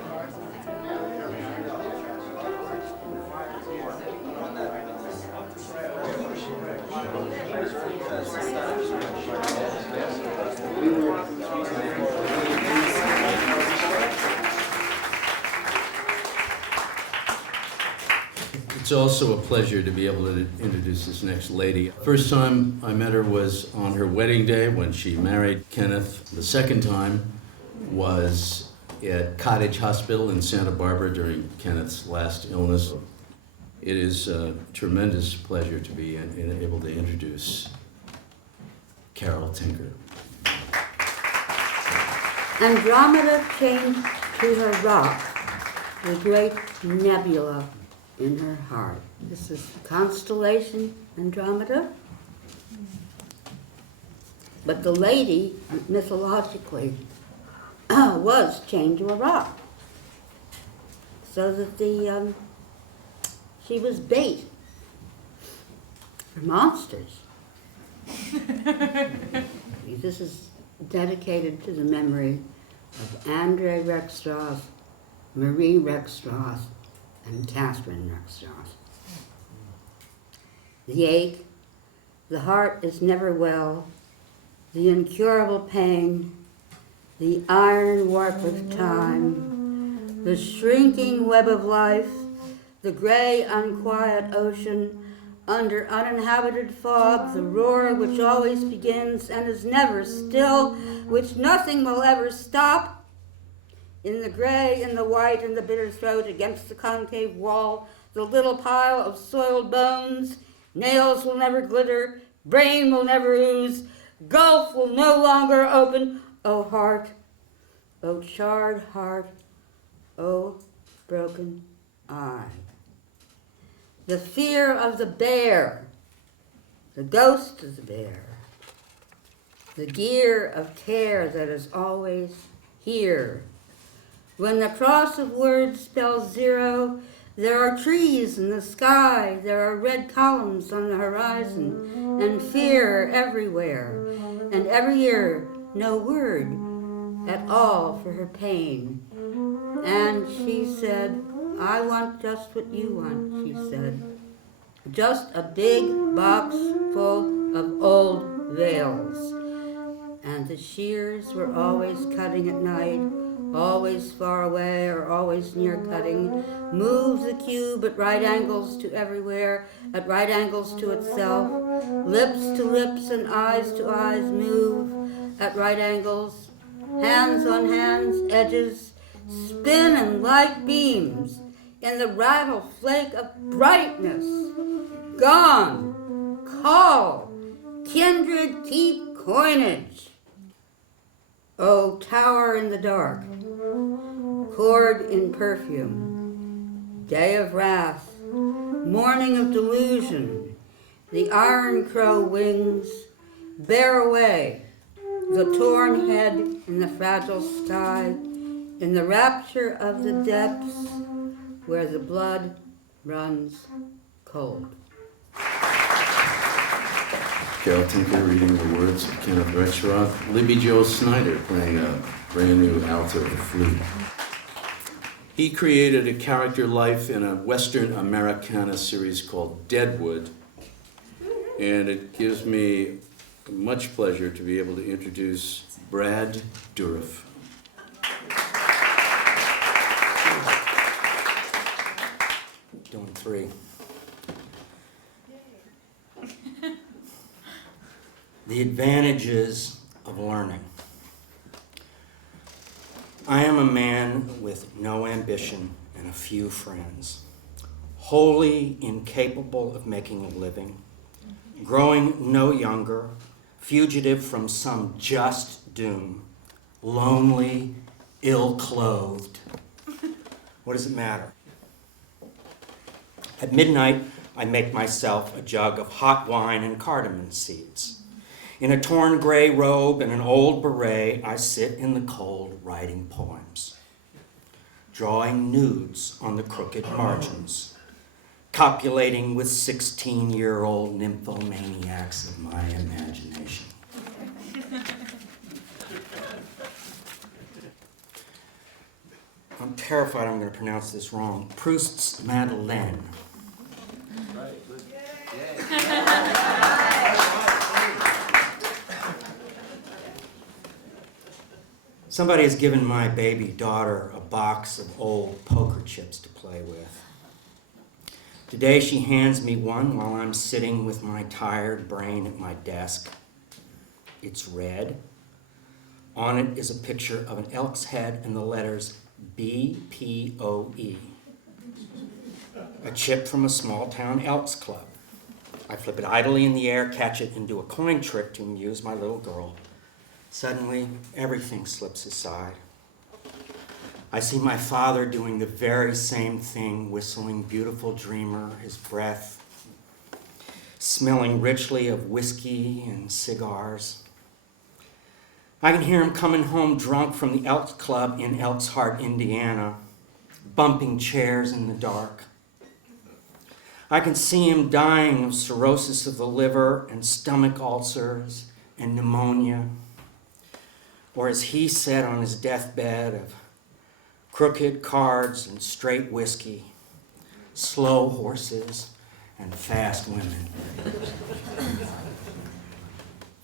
It's also a pleasure to be able to introduce this next lady. First time I met her was on her wedding day when she married Kenneth. The second time was at Cottage Hospital in Santa Barbara during Kenneth's last illness. It is a tremendous pleasure to be able to introduce Carol Tinker. Andromeda came to her rock, the great nebula in her heart. This is the constellation Andromeda. But the lady, mythologically, was chained to a rock. So that she was bait for monsters. This is dedicated to the memory of Andre Rexroth, Marie Rexroth, and Catherine Rexroth. The ache, the heart is never well, the incurable pain, the iron warp of time, the shrinking web of life, the gray, unquiet ocean, under uninhabited fog, the roar which always begins and is never still, which nothing will ever stop. In the gray, in the white, in the bitter throat, against the concave wall, the little pile of soiled bones, nails will never glitter, brain will never ooze, gulf will no longer open. O heart, O charred heart, O broken eye. The fear of the bear, the ghost of the bear, the gear of care that is always here. When the cross of words spells zero, there are trees in the sky, there are red columns on the horizon, and fear everywhere. And every year, no word at all for her pain. And she said, I want just what you want, she said. Just a big box full of old veils. And the shears were always cutting at night, always far away or always near cutting. Move the cube at right angles to everywhere, at right angles to itself. Lips to lips and eyes to eyes move at right angles. Hands on hands, edges, spin in light beams in the rattle flake of brightness. Gone, call, kindred keep coinage. O tower in the dark, chord in perfume, day of wrath, morning of delusion, the iron crow wings bear away the torn head in the fragile sky, in the rapture of the depths where the blood runs cold. Carol Tinker reading the words of Kenneth Rexroth. Libby Joe Snyder playing a brand new alto flute. He created a character life in a Western Americana series called Deadwood, and it gives me much pleasure to be able to introduce Brad Dourif. Doing three. The advantages of learning. I am a man with no ambition and a few friends, wholly incapable of making a living, growing no younger, fugitive from some just doom, lonely, ill-clothed. What does it matter? At midnight, I make myself a jug of hot wine and cardamom seeds. In a torn gray robe and an old beret, I sit in the cold writing poems, drawing nudes on the crooked margins, copulating with 16-year-old nymphomaniacs of my imagination. I'm terrified I'm going to pronounce this wrong. Proust's Madeleine. Somebody has given my baby daughter a box of old poker chips to play with. Today she hands me one while I'm sitting with my tired brain at my desk. It's red. On it is a picture of an elk's head and the letters BPOE. A chip from a small-town Elks Club. I flip it idly in the air, catch it, and do a coin trick to amuse my little girl. Suddenly, everything slips aside. I see my father doing the very same thing, whistling Beautiful Dreamer, his breath smelling richly of whiskey and cigars. I can hear him coming home drunk from the Elks Club in Elks Heart, Indiana, bumping chairs in the dark. I can see him dying of cirrhosis of the liver and stomach ulcers and pneumonia, or as he said on his deathbed, of crooked cards and straight whiskey, slow horses and fast women,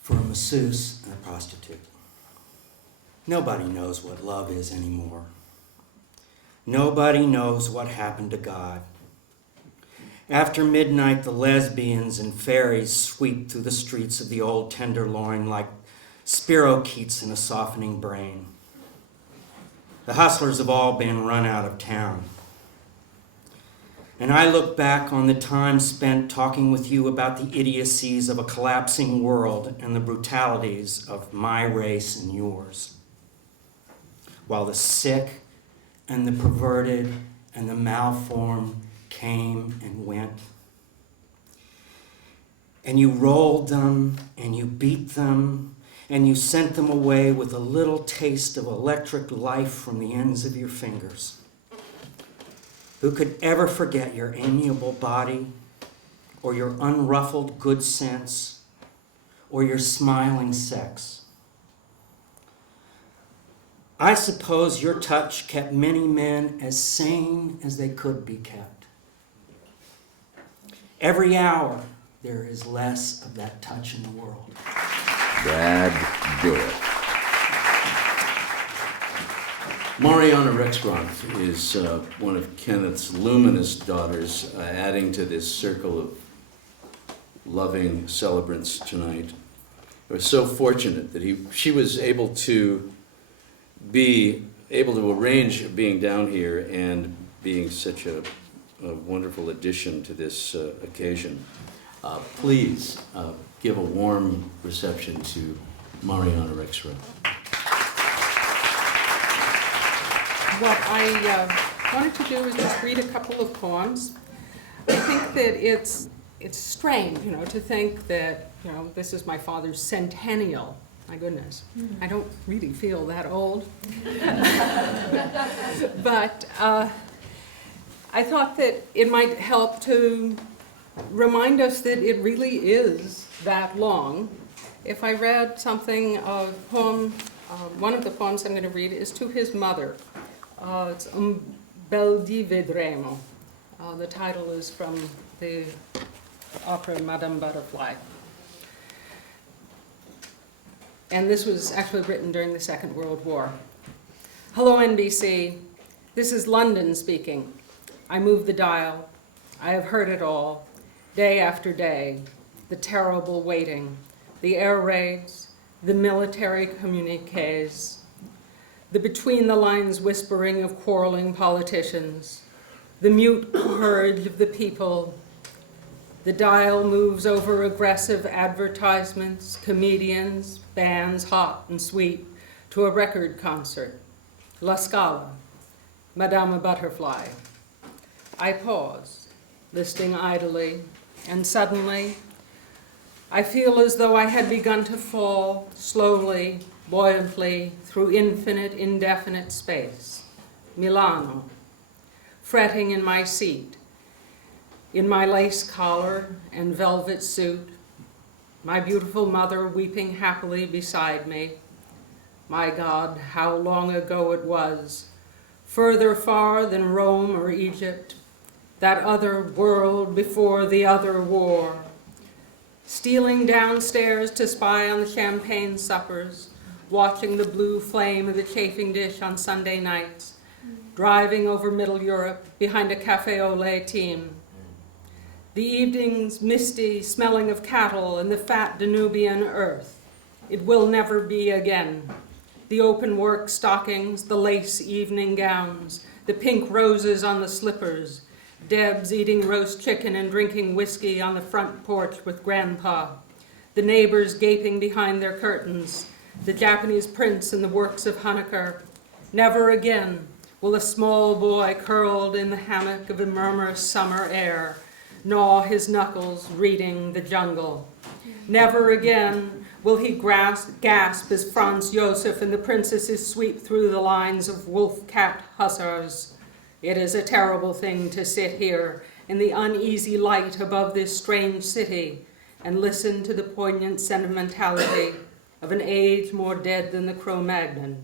for a masseuse and a prostitute. Nobody knows what love is anymore. Nobody knows what happened to God. After midnight, the lesbians and fairies sweep through the streets of the old Tenderloin like spirochetes in a softening brain. The hustlers have all been run out of town. And I look back on the time spent talking with you about the idiocies of a collapsing world and the brutalities of my race and yours, while the sick and the perverted and the malformed came and went. And you rolled them, and you beat them, and you sent them away with a little taste of electric life from the ends of your fingers. Who could ever forget your amiable body, or your unruffled good sense, or your smiling sex? I suppose your touch kept many men as sane as they could be kept. Every hour, there is less of that touch in the world. Brad, do it. Mariana Rexroth is one of Kenneth's luminous daughters, adding to this circle of loving celebrants tonight. We're so fortunate that she was able to arrange being down here and being such a wonderful addition to this occasion. Please give a warm reception to Mariana Rexroth. What I wanted to do is just read a couple of poems. I think that it's strange, to think that, this is my father's centennial. My goodness, I don't really feel that old. But I thought that it might help to remind us that it really is that long. If I read something of poem, one of the poems I'm going to read is to his mother. It's Bel di Vedremo. The title is from the opera Madame Butterfly. And this was actually written during the Second World War. Hello, NBC. This is London speaking. I move the dial. I have heard it all, day after day, the terrible waiting, the air raids, the military communiques, the between-the-lines whispering of quarreling politicians, the mute courage of the people, The dial moves over aggressive advertisements, comedians, bands hot and sweet, to a record concert. La Scala, Madama Butterfly. I pause, listening idly, and suddenly I feel as though I had begun to fall slowly, buoyantly, through infinite, indefinite space. Milano, fretting in my seat, in my lace collar and velvet suit, my beautiful mother weeping happily beside me. My God, how long ago it was, further far than Rome or Egypt, that other world before the other war. Stealing downstairs to spy on the champagne suppers, watching the blue flame of the chafing dish on Sunday nights, driving over Middle Europe behind a cafe au lait team. The evenings misty, smelling of cattle and the fat Danubian earth. It will never be again. The open work stockings, the lace evening gowns, the pink roses on the slippers, Debs eating roast chicken and drinking whiskey on the front porch with Grandpa, the neighbors gaping behind their curtains, the Japanese prints and the works of Honecker. Never again will a small boy curled in the hammock of a murmurous summer air gnaw his knuckles reading The Jungle. Never again will he gasp as Franz Josef and the princesses sweep through the lines of wolf-cat hussars. It is a terrible thing to sit here in the uneasy light above this strange city and listen to the poignant sentimentality of an age more dead than the Cro-Magnon.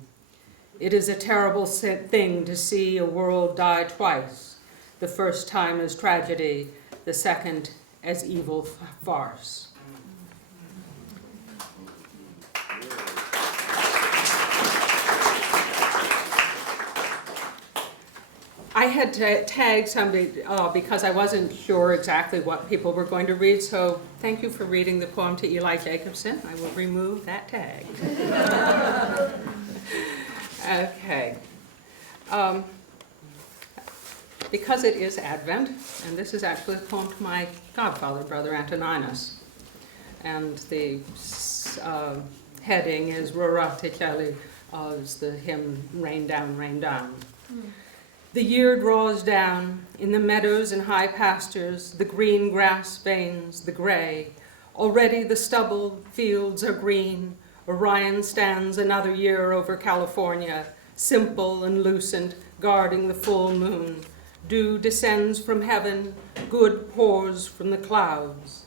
It is a terrible thing to see a world die twice, the first time as tragedy, the second as evil farce. I had to tag somebody because I wasn't sure exactly what people were going to read, so thank you for reading the poem to Eli Jacobson. I will remove that tag. Okay. Because it is Advent, and this is actually a poem to my godfather, Brother Antoninus, and the heading is Rorate Celi, is the hymn Rain Down, Rain Down. The year draws down, in the meadows and high pastures, the green grass veins, the gray. Already the stubble fields are green. Orion stands another year over California, simple and lucent, guarding the full moon. Dew descends from heaven, good pours from the clouds.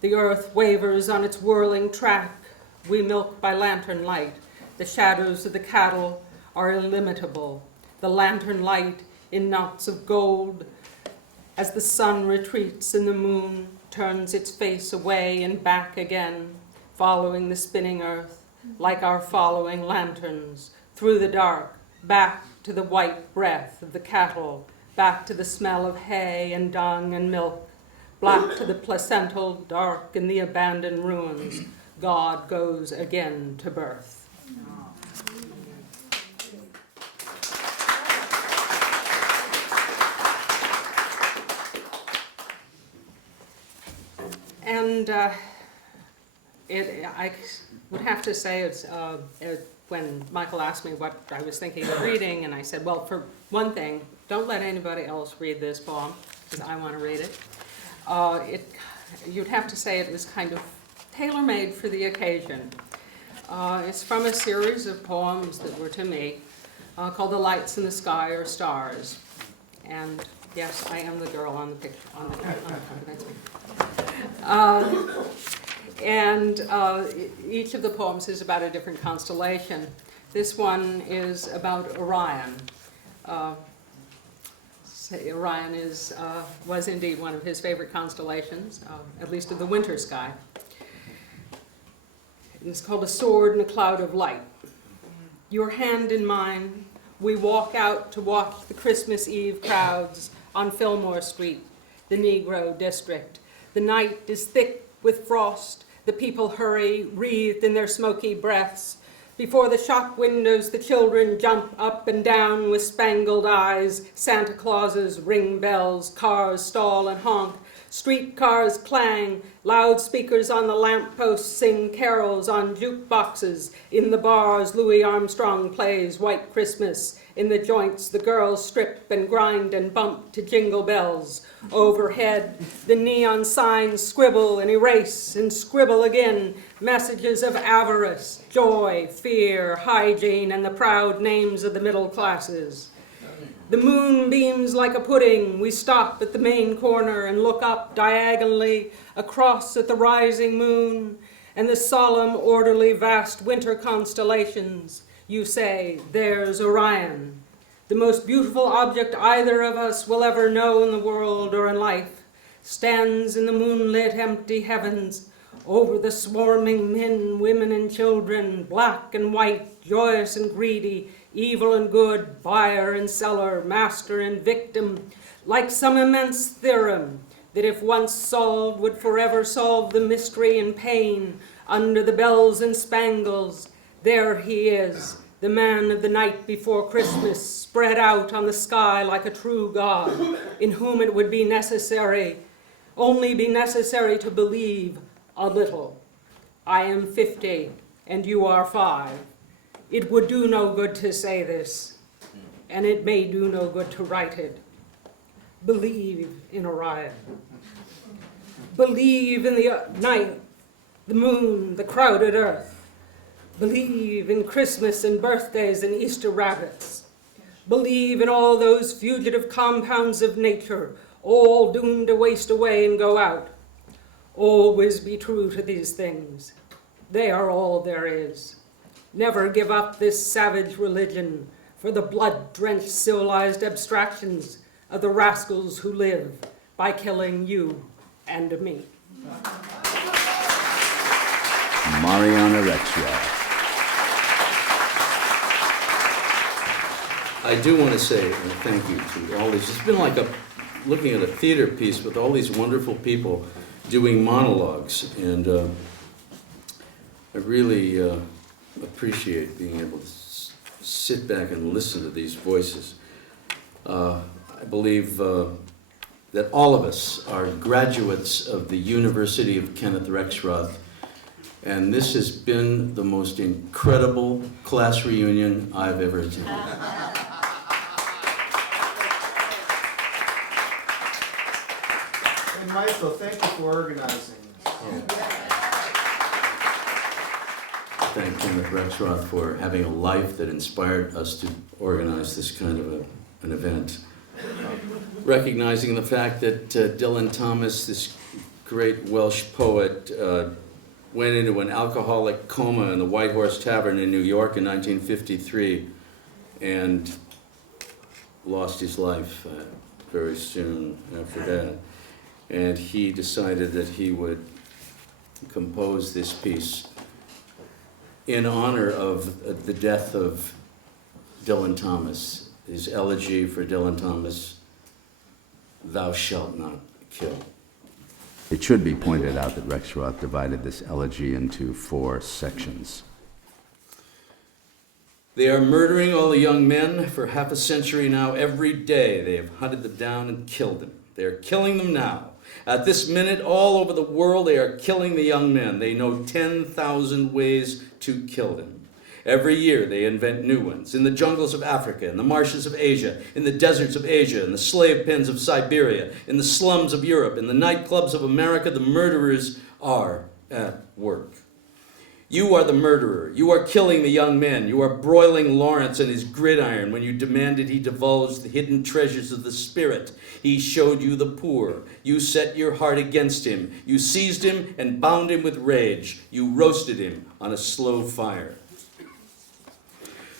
The earth wavers on its whirling track. We milk by lantern light. The shadows of the cattle are illimitable. The lantern light in knots of gold. As the sun retreats and the moon turns its face away and back again, following the spinning earth, like our following lanterns, through the dark, back to the white breath of the cattle, back to the smell of hay and dung and milk, back to the placental dark in the abandoned ruins. God goes again to birth. And I would have to say it's when Michael asked me what I was thinking of reading, and I said, well, for one thing, don't let anybody else read this poem, because I want to read it. You'd have to say it was kind of tailor-made for the occasion. It's from a series of poems that were to me called The Lights in the Sky or Stars. And yes, I am the girl on the picture, on the cover, that's me. Each of the poems is about a different constellation. This one is about Orion. Orion was indeed one of his favorite constellations, at least of the winter sky. It's called A Sword in a Cloud of Light. Your hand in mine, we walk out to watch the Christmas Eve crowds on Fillmore Street, the Negro district. The night is thick with frost. The people hurry, wreathed in their smoky breaths. Before the shop windows, the children jump up and down with spangled eyes. Santa Clauses ring bells, cars stall and honk. Streetcars clang, loudspeakers on the lampposts sing carols on jukeboxes. In the bars, Louis Armstrong plays White Christmas. In the joints, the girls strip and grind and bump to Jingle Bells. Overhead, the neon signs scribble and erase and scribble again messages of avarice, joy, fear, hygiene, and the proud names of the middle classes. The moon beams like a pudding. We stop at the main corner and look up diagonally across at the rising moon and the solemn, orderly, vast winter constellations. You say, there's Orion, the most beautiful object either of us will ever know in the world or in life, stands in the moonlit, empty heavens over the swarming men, women, and children, black and white, joyous and greedy, evil and good, buyer and seller, master and victim, like some immense theorem that if once solved would forever solve the mystery and pain under the bells and spangles. There he is, the man of the night before Christmas, spread out on the sky like a true God, in whom it would be necessary, only be necessary to believe a little. I am 50 and you are 5. It would do no good to say this, and it may do no good to write it. Believe in Orion. Believe in the night, the moon, the crowded earth. Believe in Christmas and birthdays and Easter rabbits. Believe in all those fugitive compounds of nature, all doomed to waste away and go out. Always be true to these things. They are all there is. Never give up this savage religion for the blood-drenched civilized abstractions of the rascals who live by killing you and me. Mariana Rexroth. I do want to say thank you to all these. It's been like looking at a theater piece with all these wonderful people doing monologues, and I really appreciate being able to sit back and listen to these voices. I believe that all of us are graduates of the University of Kenneth Rexroth, and this has been the most incredible class reunion I've ever attended. And Michael, thank you for organizing. Thank Kenneth Rexroth for having a life that inspired us to organize this kind of an event. Recognizing the fact that Dylan Thomas, this great Welsh poet, went into an alcoholic coma in the White Horse Tavern in New York in 1953 and lost his life very soon after that. And he decided that he would compose this piece in honor of the death of Dylan Thomas, his elegy for Dylan Thomas, "Thou shalt not kill." It should be pointed out that Rexroth divided this elegy into 4 sections. They are murdering all the young men for half a century now. Every day they have hunted them down and killed them. They are killing them now. At this minute, all over the world, they are killing the young men. They know 10,000 ways to kill them. Every year they invent new ones. In the jungles of Africa, in the marshes of Asia, in the deserts of Asia, in the slave pens of Siberia, in the slums of Europe, in the nightclubs of America, the murderers are at work. You are the murderer. You are killing the young men. You are broiling Lawrence and his gridiron when you demanded he divulge the hidden treasures of the spirit. He showed you the poor. You set your heart against him. You seized him and bound him with rage. You roasted him on a slow fire.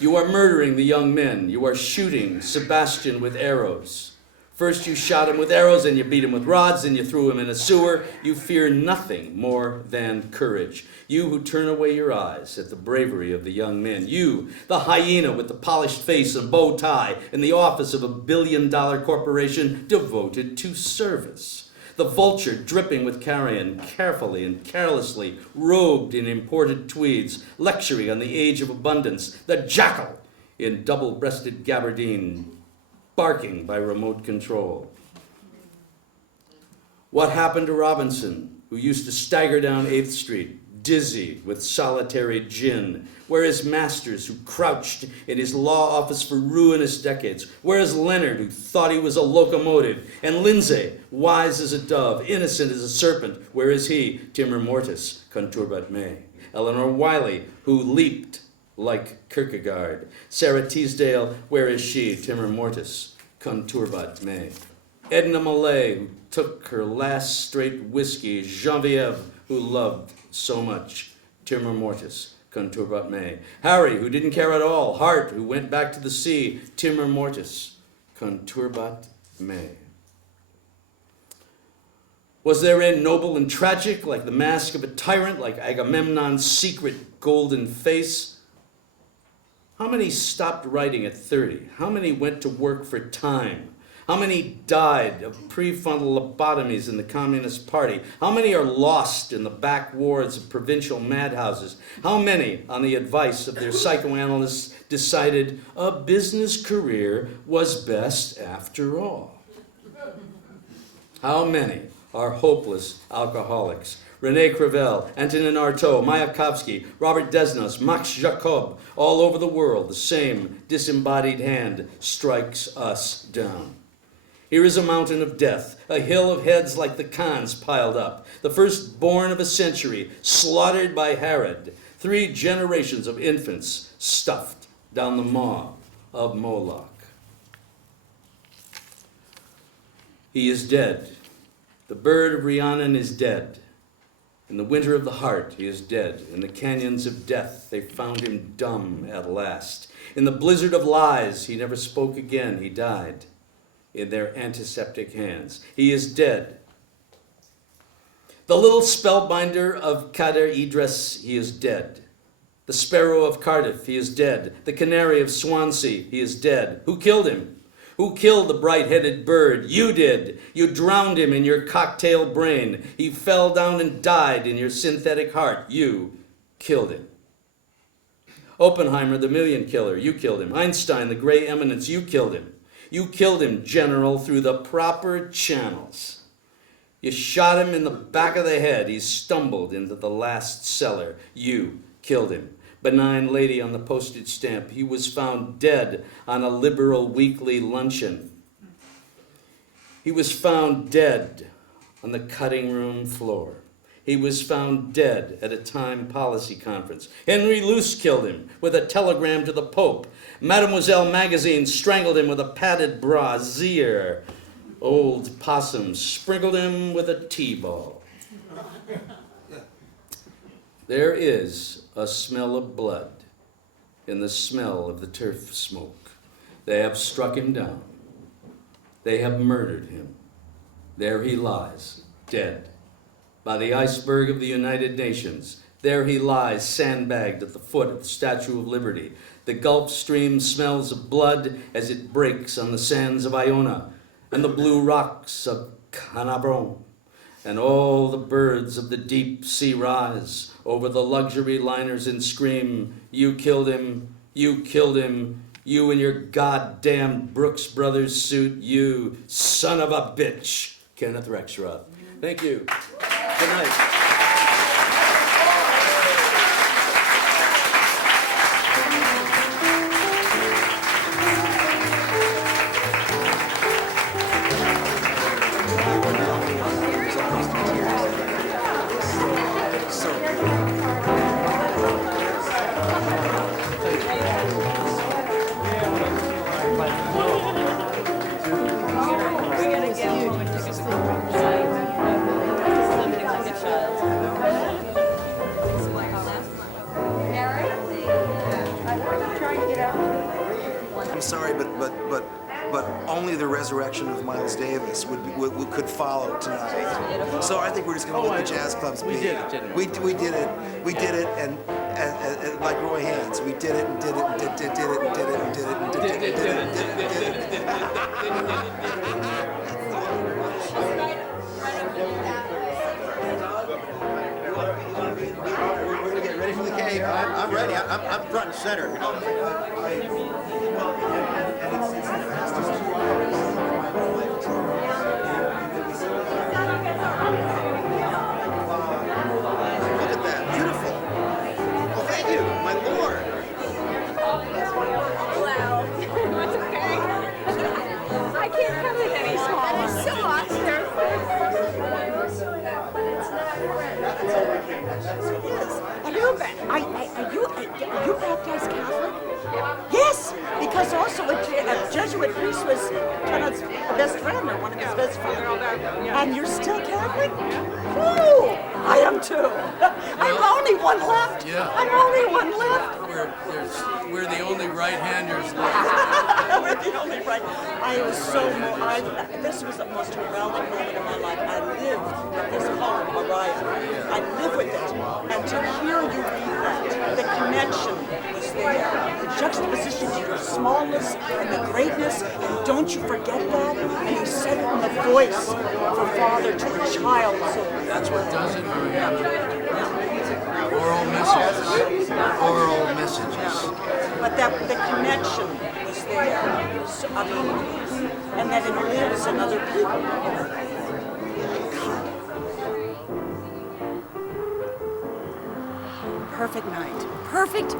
You are murdering the young men. You are shooting Sebastian with arrows. First you shot him with arrows, then you beat him with rods, then you threw him in a sewer. You fear nothing more than courage. You who turn away your eyes at the bravery of the young men. You, the hyena with the polished face and bow tie in the office of a billion-dollar corporation devoted to service. The vulture dripping with carrion, carefully and carelessly robed in imported tweeds, lecturing on the age of abundance. The jackal in double-breasted gabardine, barking by remote control. What happened to Robinson, who used to stagger down 8th Street, dizzy with solitary gin? Where is Masters, who crouched in his law office for ruinous decades? Where is Leonard, who thought he was a locomotive? And Lindsay, wise as a dove, innocent as a serpent? Where is he? Timor mortis, conturbat me. Eleanor Wiley, who leaped like Kierkegaard. Sarah Teasdale, where is she? Timor mortis, conturbat me. Edna Millay, who took her last straight whiskey. Genevieve, who loved so much. Timor mortis, conturbat me. Harry, who didn't care at all. Hart, who went back to the sea. Timor mortis, conturbat me. Was their end noble and tragic, like the mask of a tyrant, like Agamemnon's secret golden face? How many stopped writing at 30? How many went to work for time? How many died of prefrontal lobotomies in the Communist Party? How many are lost in the back wards of provincial madhouses? How many, on the advice of their psychoanalysts, decided a business career was best after all? How many are hopeless alcoholics? René Crevel, Antonin Artaud, Mayakovsky, Robert Desnos, Max Jacob, all over the world, the same disembodied hand strikes us down. Here is a mountain of death, a hill of heads like the Khans piled up, the firstborn of a century, slaughtered by Herod, 3 generations of infants stuffed down the maw of Moloch. He is dead. The bird of Rhiannon is dead. In the winter of the heart, he is dead. In the canyons of death, they found him dumb at last. In the blizzard of lies, he never spoke again. He died in their antiseptic hands. He is dead. The little spellbinder of Kader Idris, he is dead. The sparrow of Cardiff, he is dead. The canary of Swansea, he is dead. Who killed him? Who killed the bright-headed bird? You did. You drowned him in your cocktail brain. He fell down and died in your synthetic heart. You killed him. Oppenheimer, the million killer, you killed him. Einstein, the gray eminence, you killed him. You killed him, General, through the proper channels. You shot him in the back of the head. He stumbled into the last cellar. You killed him. Benign lady on the postage stamp. He was found dead on a liberal weekly luncheon. He was found dead on the cutting room floor. He was found dead at a Time policy conference. Henry Luce killed him with a telegram to the Pope. Mademoiselle magazine strangled him with a padded brassiere. Old Possum sprinkled him with a tea-ball. There is a smell of blood in the smell of the turf smoke. They have struck him down. They have murdered him. There he lies, dead. By the iceberg of the United Nations, there he lies, sandbagged at the foot of the Statue of Liberty. The Gulf Stream smells of blood as it breaks on the sands of Iona and the blue rocks of Canabron. And all the birds of the deep sea rise over the luxury liners and scream, you killed him, you killed him, you in your goddamn Brooks Brothers suit, you son of a bitch. Kenneth Rexroth. Thank you. Good night. Only the resurrection of Miles Davis could follow tonight. So I think we're just going to let the jazz clubs be. We did it, didn't we? We did it. We did it, and like Roy Haynes, we did it and did it and did it and did it and did it and did it and did it and did it and did it. We're gonna get ready for the cave. I'm ready. I'm front and center. Are you baptized Catholic? Yes, because also a Jesuit priest was Kenneth's best friend, or one of his best friends. And you're still Catholic? Woo! I am too. I'm the only one left. Yeah. I'm the only one left. We're the only right-handers left. We're the only right. This was the most heraldic moment of my life. I lived with this poem, Mariah. I live with it. And to hear you read that, the connection was there. The juxtaposition to your smallness and the greatness, and don't you forget that? And he said it in the voice of a father to a child. So that's what does it, Mariah. Oral messages. Oral messages. But the connection was there, so, and that it lives in other people. God. Perfect night. Perfect.